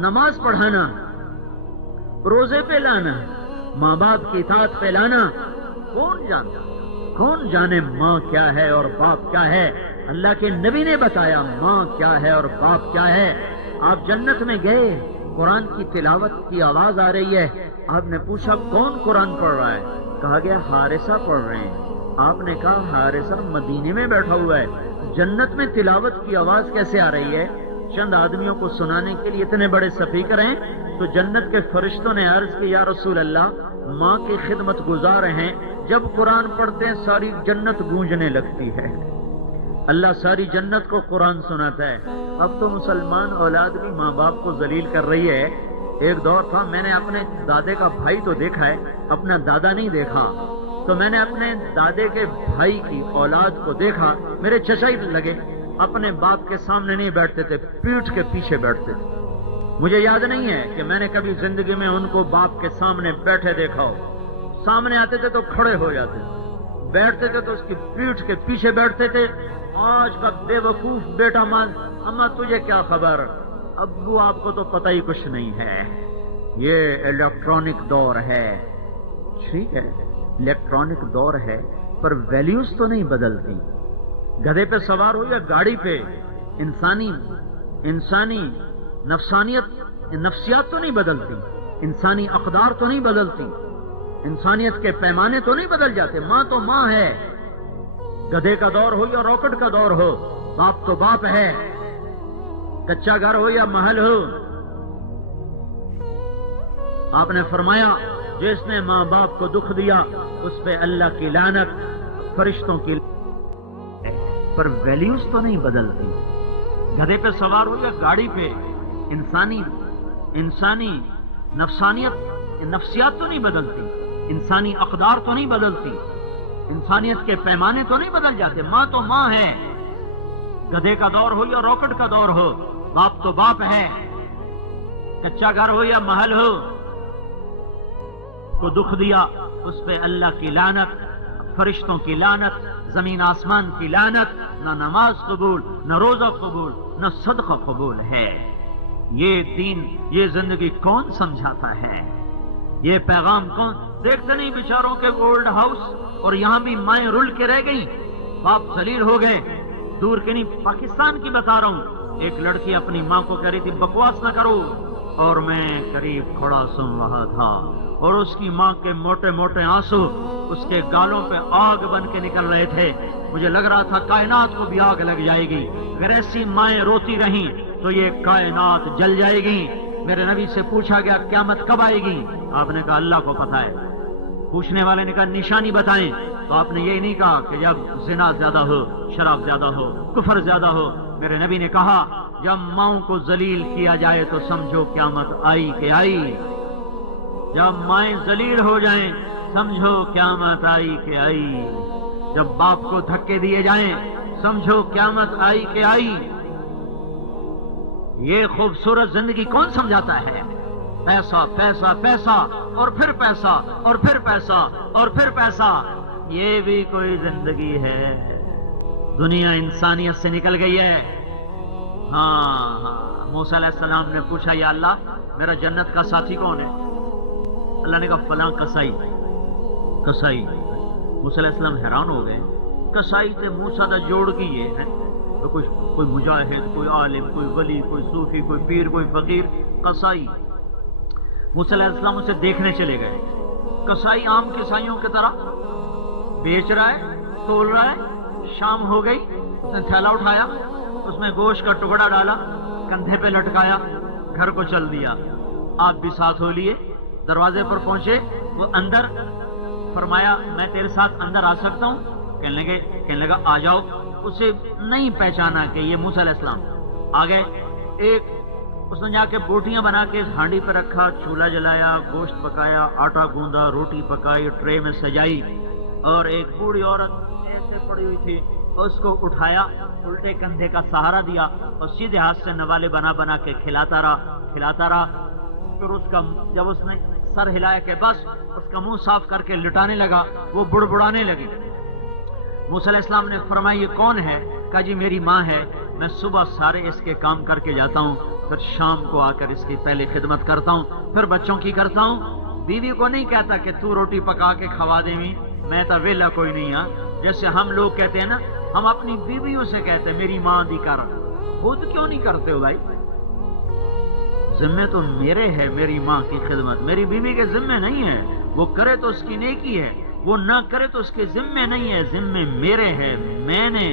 نماز پڑھانا، روزے پہ لانا، ماں باپ کی اطاعت پہ لانا، کون جانے ماں کیا ہے اور باپ کیا ہے؟ اللہ کے نبی نے بتایا ماں کیا ہے اور باپ کیا ہے۔ آپ جنت میں گئے، قرآن کی تلاوت کی آواز آ رہی ہے، آپ نے پوچھا کون قرآن پڑھ رہا ہے؟ کہا گیا حارثہ پڑھ رہے ہیں۔ آپ نے کہا حارثہ مدینے میں بیٹھا ہوا ہے، جنت میں تلاوت کی آواز کیسے آ رہی ہے؟ چند آدمیوں کو سنانے کے لیے اتنے بڑے سپیکر ہیں؟ تو جنت کے فرشتوں نے عرض کی یا رسول اللہ، ماں کی خدمت گزار ہیں، جب قرآن پڑھتے ہیں ساری جنت گونجنے لگتی ہے۔ اللہ ساری جنت کو قرآن سناتا ہے۔ اب تو مسلمان اولاد بھی ماں باپ کو ذلیل کر رہی ہے۔ ایک دور تھا میں نے اپنے دادے کا بھائی تو دیکھا ہے، اپنا دادا نہیں دیکھا، تو میں نے اپنے دادے کے بھائی کی اولاد کو دیکھا، میرے چچا ہی لگے، اپنے باپ کے سامنے نہیں بیٹھتے تھے، پیٹھ کے پیچھے بیٹھتے تھے۔ مجھے یاد نہیں ہے کہ میں نے کبھی زندگی میں ان کو باپ کے سامنے بیٹھے دیکھا ہو۔ سامنے آتے تھے تو کھڑے ہو جاتے تھے، بیٹھتے تھے تو اس کی پیٹھ کے پیچھے بیٹھتے تھے۔ آج کا بے وقوف بیٹا مان، اما تجھے کیا خبر، ابو آپ کو تو پتہ ہی کچھ نہیں ہے۔ یہ الیکٹرانک دور ہے، ٹھیک ہے الیکٹرانک دور ہے، پر ویلیوز تو نہیں بدلتی۔ گدھے پہ سوار ہو یا گاڑی پہ، انسانی نفسیات تو نہیں بدلتی، انسانی اقدار تو نہیں بدلتی، انسانیت کے پیمانے تو نہیں بدل جاتے۔ ماں تو ماں ہے، گدھے کا دور ہو یا راکٹ کا دور ہو، باپ تو باپ ہے، کچا گھر ہو یا محل ہو۔ آپ نے فرمایا جس نے ماں باپ کو دکھ دیا اس پہ اللہ کی لعنت، فرشتوں کی، پر ویلیوز تو نہیں بدلتی۔ گدھے پہ سوار ہو یا گاڑی پہ، انسانی نفسیات تو نہیں بدلتی، انسانی اقدار تو نہیں بدلتی، انسانیت کے پیمانے تو نہیں بدل جاتے۔ ماں تو ماں ہے، گدھے کا دور ہو یا راکٹ کا دور ہو، باپ تو باپ ہے، کچا گھر ہو یا محل ہو، کو دکھ دیا اس پہ اللہ کی لعنت، فرشتوں کی لعنت، زمین آسمان کی لعنت، نہ نماز قبول، نہ روزہ قبول، نہ صدقہ قبول ہے۔ یہ دین، یہ زندگی کون سمجھاتا ہے؟ یہ پیغام کون؟ دیکھتے نہیں بیچاروں کے اولڈ ہاؤس، اور یہاں بھی مائیں رل کے رہ گئی، باپ ذلیل ہو گئے۔ دور کے نہیں، پاکستان کی بتا رہا ہوں، ایک لڑکی اپنی ماں کو کہہ رہی تھی بکواس نہ کرو، اور میں قریب کھڑا سن رہا تھا، اور اس کی ماں کے موٹے موٹے آنسو اس کے گالوں پہ آگ بن کے نکل رہے تھے۔ مجھے لگ رہا تھا کائنات کو بھی آگ لگ جائے گی، اگر ایسی مائیں روتی رہیں تو یہ کائنات جل جائے گی۔ میرے نبی سے پوچھا گیا قیامت کب آئے گی؟ آپ نے کہا اللہ کو پتہ ہے۔ پوچھنے والے نے کہا نشانی بتائیں، تو آپ نے یہ نہیں کہا کہ جب زنا زیادہ ہو، شراب زیادہ ہو، کفر زیادہ ہو۔ میرے نبی نے کہا جب ماؤں کو ذلیل کیا جائے تو سمجھو قیامت آئی کہ آئی، جب مائیں ذلیل ہو جائیں سمجھو قیامت آئی کہ آئی، جب باپ کو دھکے دیے جائیں سمجھو قیامت آئی کہ آئی۔ یہ خوبصورت زندگی کون سمجھاتا ہے؟ پیسہ پیسہ پیسہ اور پھر پیسہ اور پھر پیسہ اور پھر پیسہ، یہ بھی کوئی زندگی ہے؟ دنیا انسانیت سے نکل گئی ہے۔ ہاں موسیٰ علیہ السلام نے پوچھا یا اللہ میرا جنت کا ساتھی کون ہے؟ اللہ نے کہا فلاں کسائی۔ کسائی؟ موسیٰ علیہ السلام حیران ہو گئے، کسائی تے موسیٰ دا جوڑ کی یہ ہے؟ کوئی مجاہد، کوئی عالم، کوئی ولی، کوئی صوفی، کوئی پیر، کوئی فقیر، کسائی۔ موسیٰ علیہ السلام اسے دیکھنے چلے گئے۔ کسائی عام کسائیوں کی طرح بیچ رہا ہے، تول رہا ہے۔ شام ہو گئی، اس نے تھیلا اٹھایا، اس میں گوشت کا ٹکڑا ڈالا، کندھے پہ لٹکایا، گھر کو چل دیا۔ آپ بھی ساتھ ہو لیے، دروازے پر پہنچے، وہ اندر، فرمایا میں تیرے ساتھ اندر آ سکتا ہوں؟ کہنے لگا آ جاؤ۔ اسے نہیں پہچانا کہ یہ موسیٰ علیہ السلام آ گئے۔ ایک اس نے جا کے بوٹیاں بنا کے ہانڈی پہ رکھا، چولہا جلایا، گوشت پکایا، آٹا گوندا، روٹی پکائی، ٹرے میں سجائی، اور ایک بوڑھی عورت ایسے پڑی ہوئی تھی، اس کو اٹھایا، الٹے کندھے کا سہارا دیا اور سیدھے ہاتھ سے نوالے بنا بنا کے کھلاتا رہا۔ پھر اس کا جب اس نے سر ہلایا کہ بس، اس کا منہ صاف کر کے لٹانے لگا، وہ بڑبڑانے لگی۔ موسیٰ علیہ السلام نے فرمایا یہ کون ہے؟ کہا جی میری ماں ہے، میں صبح سارے اس کے کام کر کے جاتا ہوں، پھر شام کو آ کر اس کی پہلے خدمت کرتا ہوں، پھر بچوں کی کرتا ہوں۔ بیوی کو نہیں کہتا کہ تو روٹی پکا کے کھوا دے میں تو ویلا کوئی نہیں ہاں، جیسے ہم لوگ کہتے ہیں نا، ہم اپنی بیویوں سے کہتے ہیں میری ماں دی کر، خود کیوں نہیں کرتے ہو بھائی؟ ذمے تو میرے ہے میری ماں کی خدمت، میری بیوی کے ذمے نہیں ہے۔ وہ کرے تو اس کی نیکی ہے، وہ نہ کرے تو اس کے ذمے نہیں ہے، ذمے میرے ہے، میں نے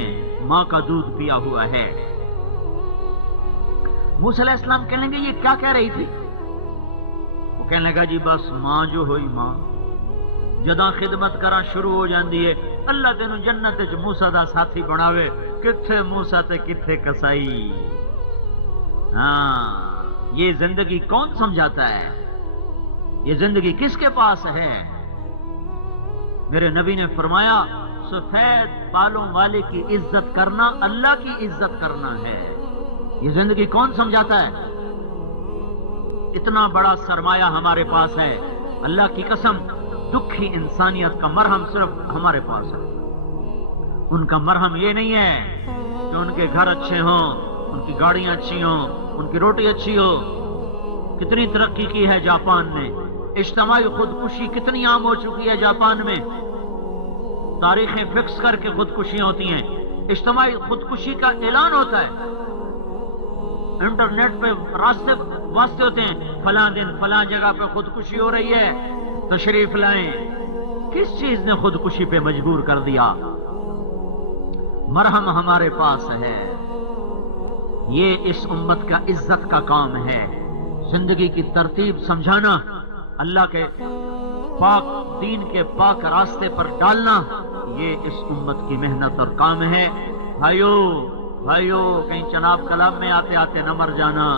ماں کا دودھ پیا ہوا ہے۔ موسیٰ علیہ السلام کہنے لگے یہ کیا کہہ رہی تھی؟ وہ کہنے لگا جی بس ماں جو ہوئی ماں جداں خدمت کرا شروع ہو جاندی ہے، اللہ تینوں جنت وچ موسیٰ دا ساتھی بناوے، کتھے موسیٰ تے کتھے کسائی۔ ہاں یہ زندگی کون سمجھاتا ہے؟ یہ زندگی کس کے پاس ہے؟ میرے نبی نے فرمایا سفید بالوں والے کی عزت کرنا اللہ کی عزت کرنا ہے۔ یہ زندگی کون سمجھاتا ہے؟ اتنا بڑا سرمایہ ہمارے پاس ہے، اللہ کی قسم، دکھی انسانیت کا مرہم صرف ہمارے پاس ہے۔ ان کا مرہم یہ نہیں ہے کہ ان کے گھر اچھے ہوں، ان کی گاڑیاں اچھی ہوں، ان کی روٹی اچھی ہو۔ کتنی ترقی کی ہے جاپان نے، اجتماعی خودکشی کتنی عام ہو چکی ہے جاپان میں، تاریخیں فکس کر کے خودکشیاں ہوتی ہیں، اجتماعی خودکشی کا اعلان ہوتا ہے، انٹرنیٹ پہ واسطے ہوتے ہیں، فلاں دن فلاں جگہ پہ خودکشی ہو رہی ہے، تشریف لائیں۔ کس چیز نے خودکشی پہ مجبور کر دیا؟ مرہم ہمارے پاس ہے۔ یہ اس امت کا عزت کا کام ہے، زندگی کی ترتیب سمجھانا، اللہ کے پاک دین کے پاک راستے پر ڈالنا، یہ اس امت کی محنت اور کام ہے۔ بھائیو کہیں چناب کلام میں آتے آتے نہ مر جانا،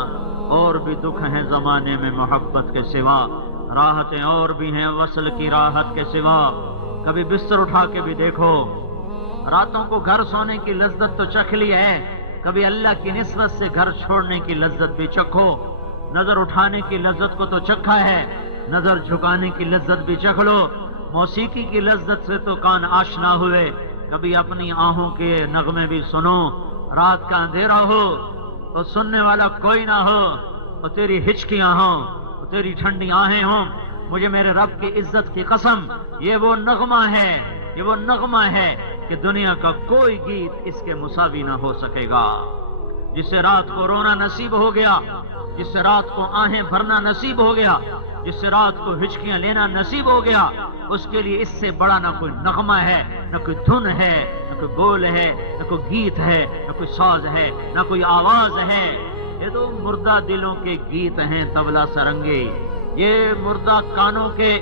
اور بھی دکھ ہیں زمانے میں محبت کے سوا، راحتیں اور بھی ہیں وصل کی راحت کے سوا۔ کبھی بستر اٹھا کے بھی دیکھو، راتوں کو گھر سونے کی لذت تو چکھ لی ہے، کبھی اللہ کی نسبت سے گھر چھوڑنے کی لذت بھی چکھو. نظر اٹھانے کی لذت کو تو چکھا ہے, نظر جھکانے کی لذت بھی چکھ لو. موسیقی کی لذت سے تو کان آشنا ہوئے, کبھی اپنی آہوں کے نغمے بھی سنو. رات کا اندھیرا ہو تو سننے والا کوئی نہ ہو, اور تیری ہچکیاں ہوں, اور تیری ٹھنڈی آہیں ہوں. مجھے میرے رب کی عزت کی قسم, یہ وہ نغمہ ہے, یہ وہ نغمہ ہے کہ دنیا کا کوئی گیت اس کے مساوی نہ ہو سکے گا. جس سے رات کو رونا نصیب ہو گیا, جس سے رات کو آہیں بھرنا نصیب ہو گیا, جس سے رات کو ہچکیاں لینا نصیب ہو گیا, اس کے لیے اس سے بڑا نہ کوئی نغمہ ہے, نہ کوئی دھن ہے, نہ کوئی بول ہے, نہ کوئی گیت ہے, نہ کوئی ساز ہے, نہ کوئی آواز ہے. یہ تو مردہ دلوں کے گیت ہیں طبلہ سرنگے. یہ مردہ کانوں کے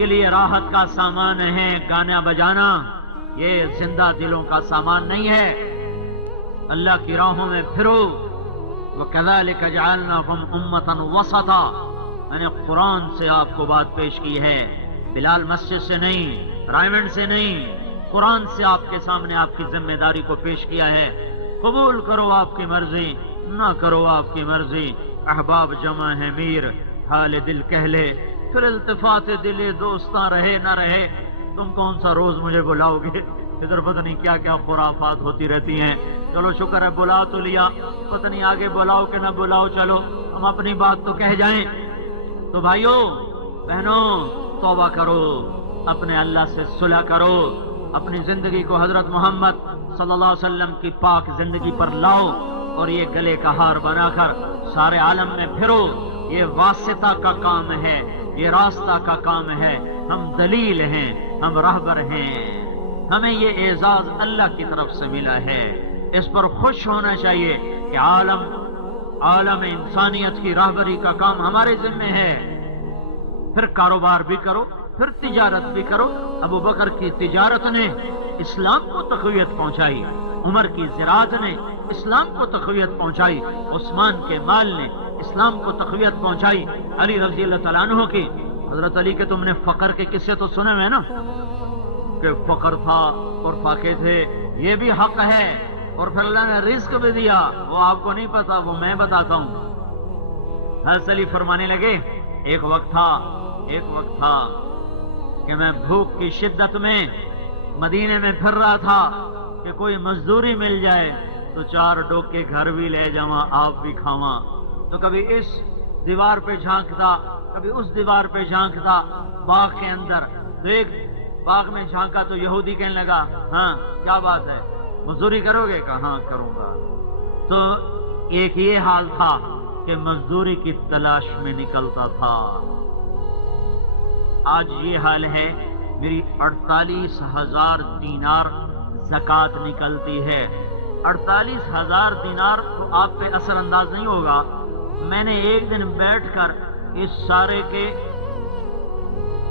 لیے راحت کا سامان ہے گانا بجانا, یہ زندہ دلوں کا سامان نہیں ہے. اللہ کی راہوں میں پھرو. وَكَذَلِكَ جَعَلْنَاكُمْ أُمَّةً وَسَطًا. میں نے قرآن سے آپ کو بات پیش کی ہے, بلال مسجد سے نہیں, رائمنڈ سے نہیں, قرآن سے آپ کے سامنے آپ کی ذمہ داری کو پیش کیا ہے. قبول کرو آپ کی مرضی, نہ کرو آپ کی مرضی. احباب جمع ہے میر, حال دل کہہ لے, پھر التفات دل دوستاں رہے نہ رہے. تم کون سا روز مجھے بلاؤ گے؟ ادھر پتہ نہیں کیا کیا خرافات ہوتی رہتی ہیں. چلو شکر ہے بلا تو لیا, پتہ نہیں آگے بلاؤ کہ نہ بلاؤ, چلو ہم اپنی بات تو کہہ جائیں. تو بھائیو بہنوں, توبہ کرو, اپنے اللہ سے صلح کرو, اپنی زندگی کو حضرت محمد صلی اللہ علیہ وسلم کی پاک زندگی پر لاؤ, اور یہ گلے کا ہار بنا کر سارے عالم میں پھرو. یہ واسطہ کا کام ہے, یہ راستہ کا کام ہے. ہم دلیل ہیں, ہم راہبر ہیں, ہمیں یہ اعزاز اللہ کی طرف سے ملا ہے. اس پر خوش ہونا چاہیے کہ عالم انسانیت کی راہبری کا کام ہمارے ذمہ ہے. پھر کاروبار بھی کرو, پھر تجارت بھی کرو. ابو بکر کی تجارت نے اسلام کو تقویت پہنچائی, عمر کی زراعت نے اسلام کو تقویت پہنچائی, عثمان کے مال نے اسلام کو تقویت پہنچائی, علی رضی اللہ تعالیٰ عنہ کی. حضرت علی کے تم نے فقر کے قصے تو سنے ہوئے نا, کہ فقر تھا اور فاقے تھے, یہ بھی حق ہے. اور پھر اللہ نے رزق بھی دیا, وہ آپ کو نہیں پتا, وہ میں بتاتا ہوں. حضرت علی فرمانے لگے, ایک وقت تھا کہ میں بھوک کی شدت میں مدینے میں پھر رہا تھا کہ کوئی مزدوری مل جائے تو 4 ڈوکے گھر بھی لے جاواں, آپ بھی کھاواں. تو کبھی اس دیوار پہ جھانکتا, کبھی اس دیوار پہ جھانکتا باغ کے اندر. تو ایک باغ میں جھانکا تو یہودی کہنے لگا, ہاں کیا بات ہے, مزدوری کرو گے؟ کہا ہاں کروں گا. تو ایک یہ حال تھا کہ مزدوری کی تلاش میں نکلتا تھا. آج یہ حال ہے, میری 48,000 دینار زکوٰۃ نکلتی ہے. 48,000 دینار تو آپ پہ اثر انداز نہیں ہوگا. میں نے ایک دن بیٹھ کر اس سارے کے,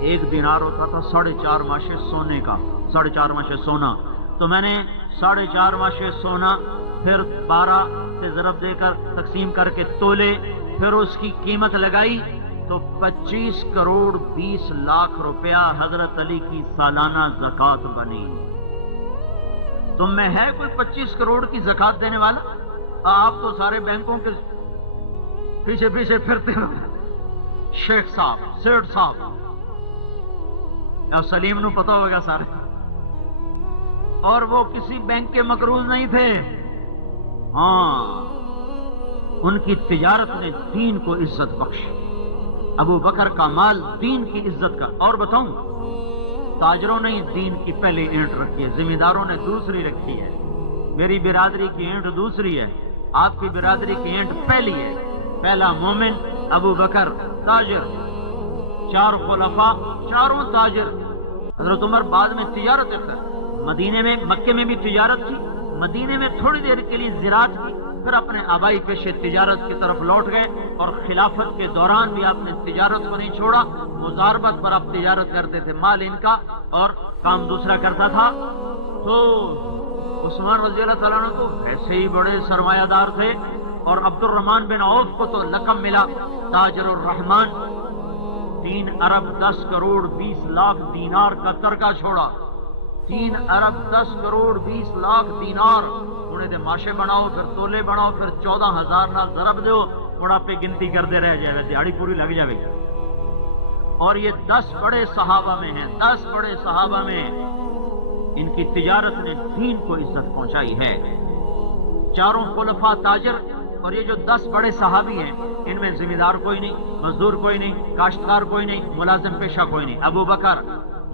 1 دینار ہوتا تھا 4.5 ماشے سونے کا, 4.5 ماشے سونا. تو میں نے 4.5 ماشے سونا پھر 12 سے ضرب دے کر تقسیم کر کے تولے, پھر اس کی قیمت لگائی تو 25 کروڑ 20 لاکھ روپیہ حضرت علی کی سالانہ زکوٰۃ بنی. تم میں ہے کوئی 25 کروڑ کی زکوٰۃ دینے والا؟ آپ تو سارے بینکوں کے پیچھے پیچھے پھرتے ہو, شیخ صاحب, سیٹھ صاحب, اور سلیم نو پتا ہوگا سارے. اور وہ کسی بینک کے مقروض نہیں تھے. ہاں, ان کی تجارت نے دین کو عزت بخشی. ابو بکر کا مال دین کی عزت کا. اور بتاؤں, تاجروں نے دین کی پہلی اینٹ رکھی ہے, ذمہ داروں نے دوسری رکھی ہے. میری برادری کی اینٹ دوسری ہے, آپ کی برادری کی اینٹ پہلی ہے. پہلا مومن ابو بکر تاجر, 4 خلفاء چاروں تاجر. حضرت عمر بعد میں تجارت کر, مدینے میں, مکے میں بھی تجارت کی, مدینے میں تھوڑی دیر کے لیے زراعت کی, پھر اپنے آبائی پیشے تجارت کی طرف لوٹ گئے. اور خلافت کے دوران بھی آپ نے تجارت کو نہیں چھوڑا. مزاربت پر آپ تجارت کرتے تھے, مال ان کا اور کام دوسرا کرتا تھا. تو عثمان رضی اللہ تعالیٰ عنہ تو ویسے ہی بڑے سرمایہ دار تھے, اور عبد الرحمن بن عوف کو تو لقب ملا تاجر الرحمن. 3 ارب 10 کروڑ 20 لاکھ دینار کا ترکہ چھوڑا. 3 ارب 10 کروڑ 20 لاکھ دینار سونے دے ماشے بناؤ، پھر تولے بناؤ، پھر 14,000 نال ضرب دو، بڑھاپے گنتی کرتے رہ جائے، دیہڑی پوری لگ جائے گی۔ اور یہ 10 بڑے صحابہ میں ہیں، 10 بڑے صحابہ میں ان کی تجارت نے دین کو عزت پہنچائی ہے۔ چاروں خلفاء تاجر، اور یہ جو 10 بڑے صحابی ہیں ان میں ذمہ دار کوئی نہیں، مزدور کوئی نہیں، کاشتکار کوئی نہیں، ملازم پیشہ کوئی نہیں۔ ابو بکر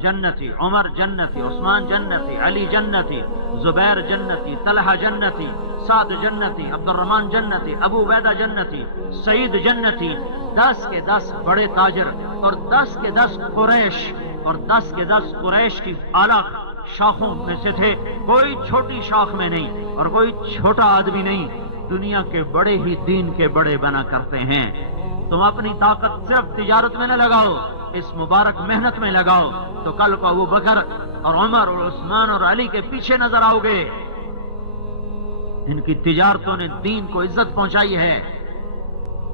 جنتی، عمر جنتی، عثمان جنتی، علی جنتی، زبیر جنتی، طلحہ جنتی، سعد جنتی، عبد الرحمن جنتی، ابو عبیدہ جنتی، سعید جنتی۔ 10 کے 10 بڑے تاجر، اور 10 کے 10 قریش، اور 10 کے 10 قریش کی اعلیٰ شاخوں میں سے تھے، کوئی چھوٹی شاخ میں نہیں اور کوئی چھوٹا آدمی نہیں۔ دنیا کے بڑے ہی دین کے بڑے بنا کرتے ہیں۔ تم اپنی طاقت صرف تجارت میں نہ لگاؤ، اس مبارک محنت میں لگاؤ، تو کل کو ابو بکر اور عمر اور عثمان اور علی کے پیچھے نظر آؤ گے۔ ان کی تجارتوں نے دین کو عزت پہنچائی ہے۔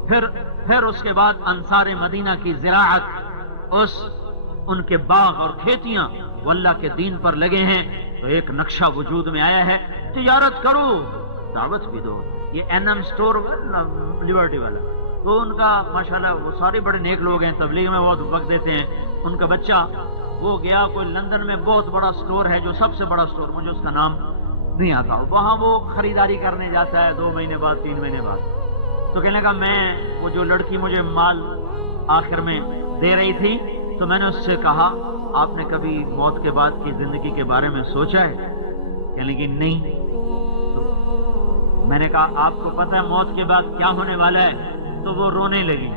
پھر اس کے بعد انصار مدینہ کی زراعت، ان کے باغ اور کھیتیاں وہ اللہ کے دین پر لگے ہیں، تو ایک نقشہ وجود میں آیا ہے، تجارت کرو، دعوت بھی دو۔ یہ NM سٹور لیبرٹی والا، تو ان کا ماشاءاللہ وہ سارے بڑے نیک لوگ ہیں، تبلیغ میں بہت وقت دیتے ہیں۔ ان کا بچہ وہ گیا کوئی لندن میں بہت بڑا سٹور ہے، جو سب سے بڑا سٹور، مجھے اس کا نام نہیں آتا، وہاں وہ خریداری کرنے جاتا ہے 2 مہینے بعد 3 مہینے بعد۔ تو کہنے لگا میں وہ جو لڑکی مجھے مال آخر میں دے رہی تھی، تو میں نے اس سے کہا آپ نے کبھی موت کے بعد کی زندگی کے بارے میں سوچا ہے؟ کہنے لگی نہیں۔ تو میں نے کہا آپ کو پتہ ہے موت کے بعد کیا ہونے والا ہے؟ تو وہ رونے لگی،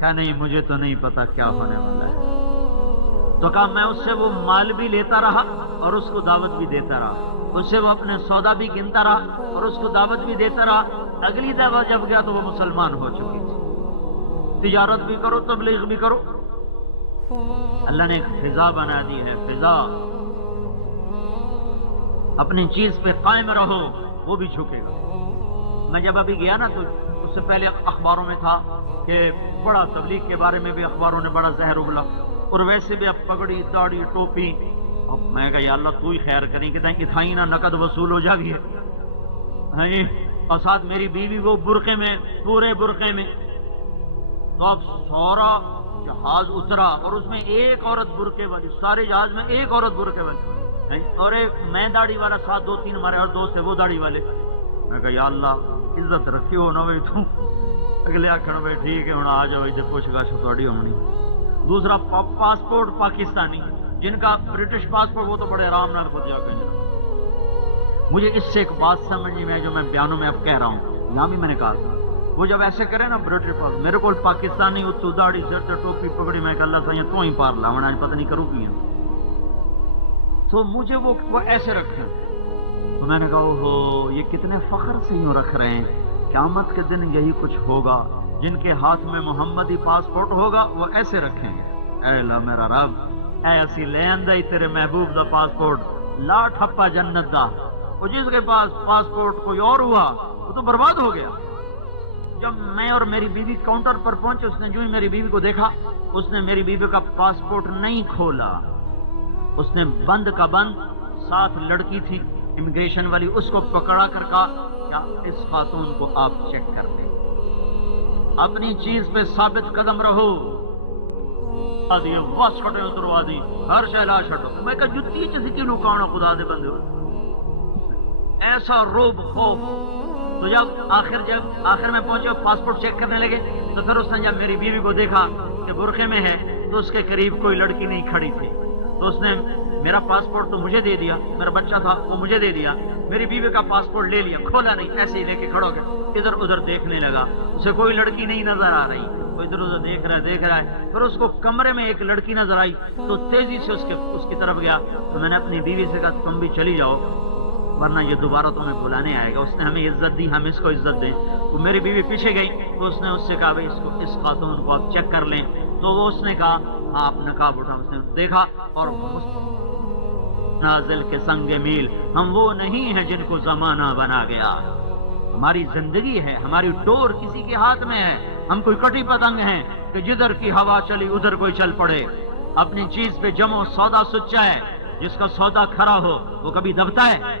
کہا نہیں مجھے تو نہیں پتا کیا ہونے والا ہے۔ تو کہا میں اس سے وہ مال بھی لیتا رہا اور اس کو دعوت بھی دیتا رہا، اس سے وہ اپنے سودا بھی گنتا رہا اور اس کو دعوت بھی دیتا رہا۔ اگلی دفعہ جب گیا تو وہ مسلمان ہو چکی تھی۔ تجارت بھی کرو، تبلیغ بھی کرو۔ اللہ نے ایک فضا بنا دی ہے، فضا۔ اپنی چیز پہ قائم رہو، وہ بھی جھکے گا۔ میں جب ابھی گیا نا، تو اس سے پہلے اخباروں میں تھا کہ بڑا تبلیغ کے بارے میں بھی اخباروں نے بڑا زہر اگلا، اور ویسے بھی اب پگڑی داڑھی ٹوپی۔ اب میں کہا یا اللہ تو ہی خیر کریں کہ اتھائی نہ نقد وصول ہو جائے، اور ساتھ میری بیوی وہ برقعے میں، پورے برقعے میں۔ تو اب سورا جہاز اترا اور اس میں ایک عورت برقعے والی، سارے جہاز میں ایک عورت برقعے والی، اور ایک میں داڑھی والا، ساتھ 2-3 ہمارے اور دوست ہیں وہ داڑھی والے۔ میں کہا یا اللہ عزت رکھی ہو نا بھائی تو۔ اگلے آخر بھائی ٹھیک ہے ہوں آ جاؤ، ادھر پوچھ گچھ تھوڑی ہونی۔ دوسرا پاسپورٹ پاکستانی، جن کا برٹش پاسپورٹ وہ تو بڑے آرام نال خود جا کے۔ مجھے اس سے ایک بات سمجھ میں جو میں بیانوں میں اب کہہ رہا ہوں، یہاں بھی میں نے کہا تھا، وہ جب ایسے کرے نا برٹش پاس، میرے کو پاکستانی اتو داڑھی سر تے ٹوپی پگڑی، میں کہ اللہ سائیں تو ہی پار لاونا پتہ نہیں کروں کی، تو مجھے وہ ایسے رکھے۔ تو میں نے کہا اوہو یہ کتنے فخر سے یوں رکھ رہے ہیں، قیامت کے دن یہی کچھ ہوگا، جن کے ہاتھ میں محمدی پاسپورٹ ہوگا وہ ایسے رکھیں گے۔ اے اللہ میرا رب، اے اسی لے آندا ہی تیرے محبوب دا پاسپورٹ، لا ٹھپا جنت دا۔ اور جس کے پاس پاسپورٹ کوئی اور ہوا وہ تو برباد ہو گیا۔ جب میں اور میری بیوی کاؤنٹر پر پہنچے، اس نے جو ہی میری بیوی کو دیکھا، اس نے میری بیوی کا پاسپورٹ نہیں کھولا، اس نے بند کا بند، ساتھ لڑکی تھی امیگریشن والی، اس کو پکڑا کر کہا کیا اس خاتون کو آپ چیک کر لیں، اپنی چیز پہ ثابت قدم رہو۔ بس کٹے اتروا دی، ہر شہلا چھٹو۔ میں کہا جتی جیسے کی لکاؤنا خدا دے بندے، ایسا روب خوف۔ تو جب آخر میں پہنچے پاسپورٹ چیک کرنے لگے، تو پھر اس نے جب میری بیوی کو دیکھا کہ برقعے میں ہے، تو اس کے قریب کوئی لڑکی نہیں کھڑی تھی، تو اس نے میرا پاسپورٹ تو مجھے دے دیا، میرا بچہ تھا وہ مجھے دے دیا، میری بیوی کا پاسپورٹ لے لیا، کھولا نہیں، ایسے ہی لے کے کھڑو گے، ادھر ادھر دیکھنے لگا، اسے کوئی لڑکی نہیں نظر آ رہی، وہ ادھر ادھر دیکھ رہا ہے۔ پھر اس کو کمرے میں ایک لڑکی نظر آئی، تو تیزی سے اس کی طرف گیا، تو میں نے اپنی بیوی سے کہا تم بھی چلی جاؤ ورنہ یہ دوبارہ تمہیں بلانے آئے گا، اس نے ہمیں عزت دی، ہم اس کو عزت دیں۔ وہ میری بیوی پیچھے گئی، تو اس نے اس سے کہا بھائی اس خاتون کو آپ چیک کر لیں، تو وہ اس نے کہا ہاں آپ نقاب اٹھا، اس نے دیکھا اور نازل کے سنگ میل، ہم وہ نہیں ہیں جن کو زمانہ بنا گیا، ہماری زندگی ہے، ہماری ڈور کسی کے ہاتھ میں ہے، ہم کوئی کٹی پتنگ ہیں کہ جدھر کی ہوا چلی ادھر کوئی چل پڑے۔ اپنی چیز پہ جمو، سودا سچا ہے، جس کا سودا کھرا ہو وہ کبھی دبتا ہے؟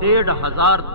1,500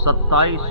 27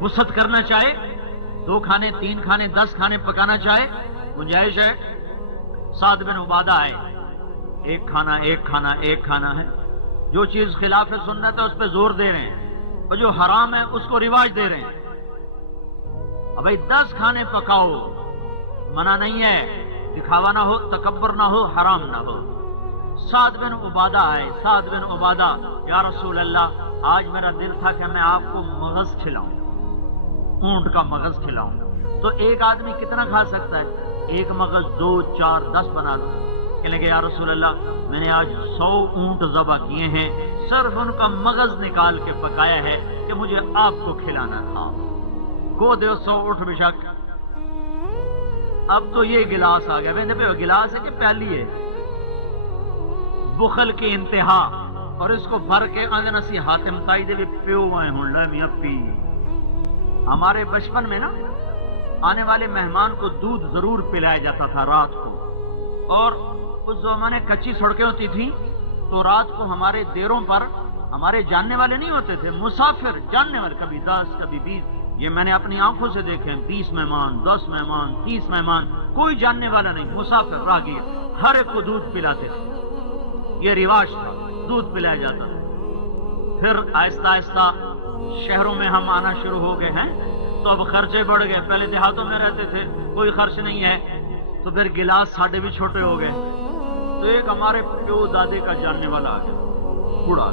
وسعت کرنا چاہے 2 کھانے 3 کھانے 10 کھانے پکانا چاہے گنجائش ہے. سعد بن عبادہ آئے, ایک کھانا ہے. جو چیز خلاف سنت ہے اس پہ زور دے رہے ہیں, اور جو حرام ہے اس کو رواج دے رہے ہیں. اب بھائی 10 کھانے پکاؤ, منع نہیں ہے, دکھاوا نہ ہو, تکبر نہ ہو, حرام نہ ہو. سعد بن عبادہ آئے. سعد بن عبادہ, یا رسول اللہ آج میرا دل تھا کہ میں آپ کو مغز کھلاؤں, اونٹ کا مغز کھلاؤں. تو ایک آدمی کتنا کھا سکتا ہے؟ 1 مغز 2 4 10 بنا دو. کہنے لگے یا رسول اللہ میں نے آج 100 اونٹ ذبح کیے ہیں, صرف ان کا مغز نکال کے پکایا ہے کہ مجھے آپ کو کھلانا تھا. کو دے 100 اونٹ بشک. اب تو یہ گلاس آ گیا. میں نے گلاس ہے کہ پیالی ہے؟ بخل کی انتہا. اور اس کو بھر کے آندے نسی حاتم تائی دے بھی پیو آئے ہوں لے میاں پی. ہمارے بچپن میں نا آنے والے مہمان کو دودھ ضرور پلایا جاتا تھا رات کو. اور اس زمانے کچی سڑکیں ہوتی تھیں تو رات کو ہمارے دیروں پر ہمارے جاننے والے نہیں ہوتے تھے, مسافر جاننے والے, کبھی 10 کبھی 20. یہ میں نے اپنی آنکھوں سے دیکھے, 20 مہمان 10 مہمان 30 مہمان, کوئی جاننے والا نہیں, مسافر راہگیر, ہر ایک کو دودھ پلاتے تھے. یہ رواج تھا, دودھ پلایا جاتا. پھر آہستہ آہستہ شہروں میں ہم آنا شروع ہو گئے ہیں تو اب خرچے بڑھ گئے. پہلے دیہاتوں میں رہتے تھے, کوئی خرچ نہیں ہے, تو پھر گلاس ساڑھے بھی چھوٹے ہو گئے. تو ایک ہمارے پیو دادے کا جاننے والا آ گیا, بوڑھا,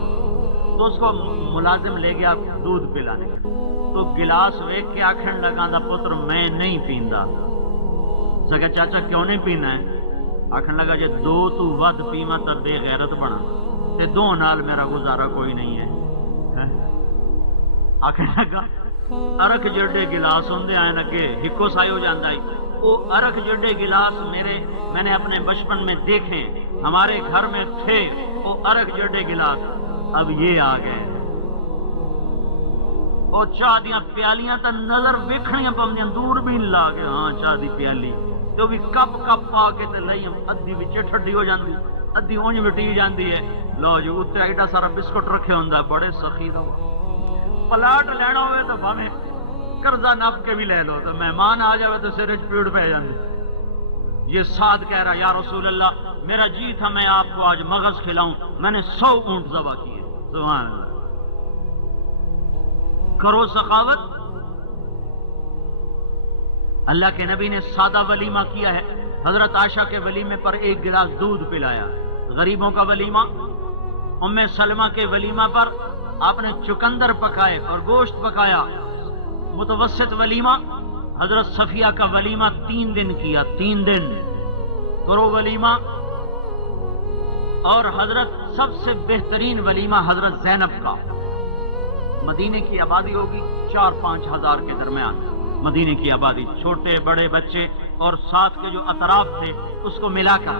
تو اس کو ملازم لے گیا دودھ پلانے کے. تو گلاس ویک کے آکھن لگا دا پتر میں نہیں پیندا. سکا چاچا کیوں نہیں پینا ہے؟ آکھن لگا جے 2 تو ود پیما تا بے غیرت بنا, تے 2 نال میرا گزارا کوئی نہیں ہے. آکھن لگا ارکھ جڑے گلاس ہوندے آئے لگے ہکو سائی ہو جاندہ ہی. وہ ارکھ جڑے گلاس میں نے اپنے بچپن میں دیکھے, ہمارے گھر میں تھے وہ ارکھ جڑے گلاس. اب یہ آ گئے اور چاہ دیاں پیالیاں تا نظر ویکھنیاں پوندیاں, دور بھی لا کے ہاں چاہ دی پیالی تو بھی کپ پا کے تے لئی, ادھی وچ ٹھڈی ہو جاندی, ادھی اونج وٹی جاندی ہے. لو جی اتنے ایڈا سارا بسکٹ رکھے ہوندا, بڑے سخی دا پلاٹ لینا ہوئے تو بھاویں قرضہ نپ کے بھی لے لو, تو مہمان آ جائے تو سر پیڑ پہ جاندے. یہ سعد کہہ رہا یا رسول اللہ میرا جی تھا میں آپ کو آج مغز کھلاؤں, میں نے 100 اونٹ ذبح کیے. سبحان اللہ. کرو سخاوت. اللہ کے نبی نے سادہ ولیمہ کیا ہے. حضرت عائشہ کے ولیمے پر 1 گلاس دودھ پلایا. غریبوں کا ولیمہ. ام سلمہ کے ولیمہ پر آپ نے چکندر پکائے اور گوشت پکایا. متوسط ولیمہ. حضرت صفیہ کا ولیمہ 3 دن کیا, 3 دن کرو ولیمہ. اور حضرت سب سے بہترین ولیمہ حضرت زینب کا. مدینے کی آبادی ہوگی 4-5 ہزار کے درمیان. مدینے کی آبادی, چھوٹے بڑے بچے اور ساتھ کے جو اطراف تھے اس کو ملا کر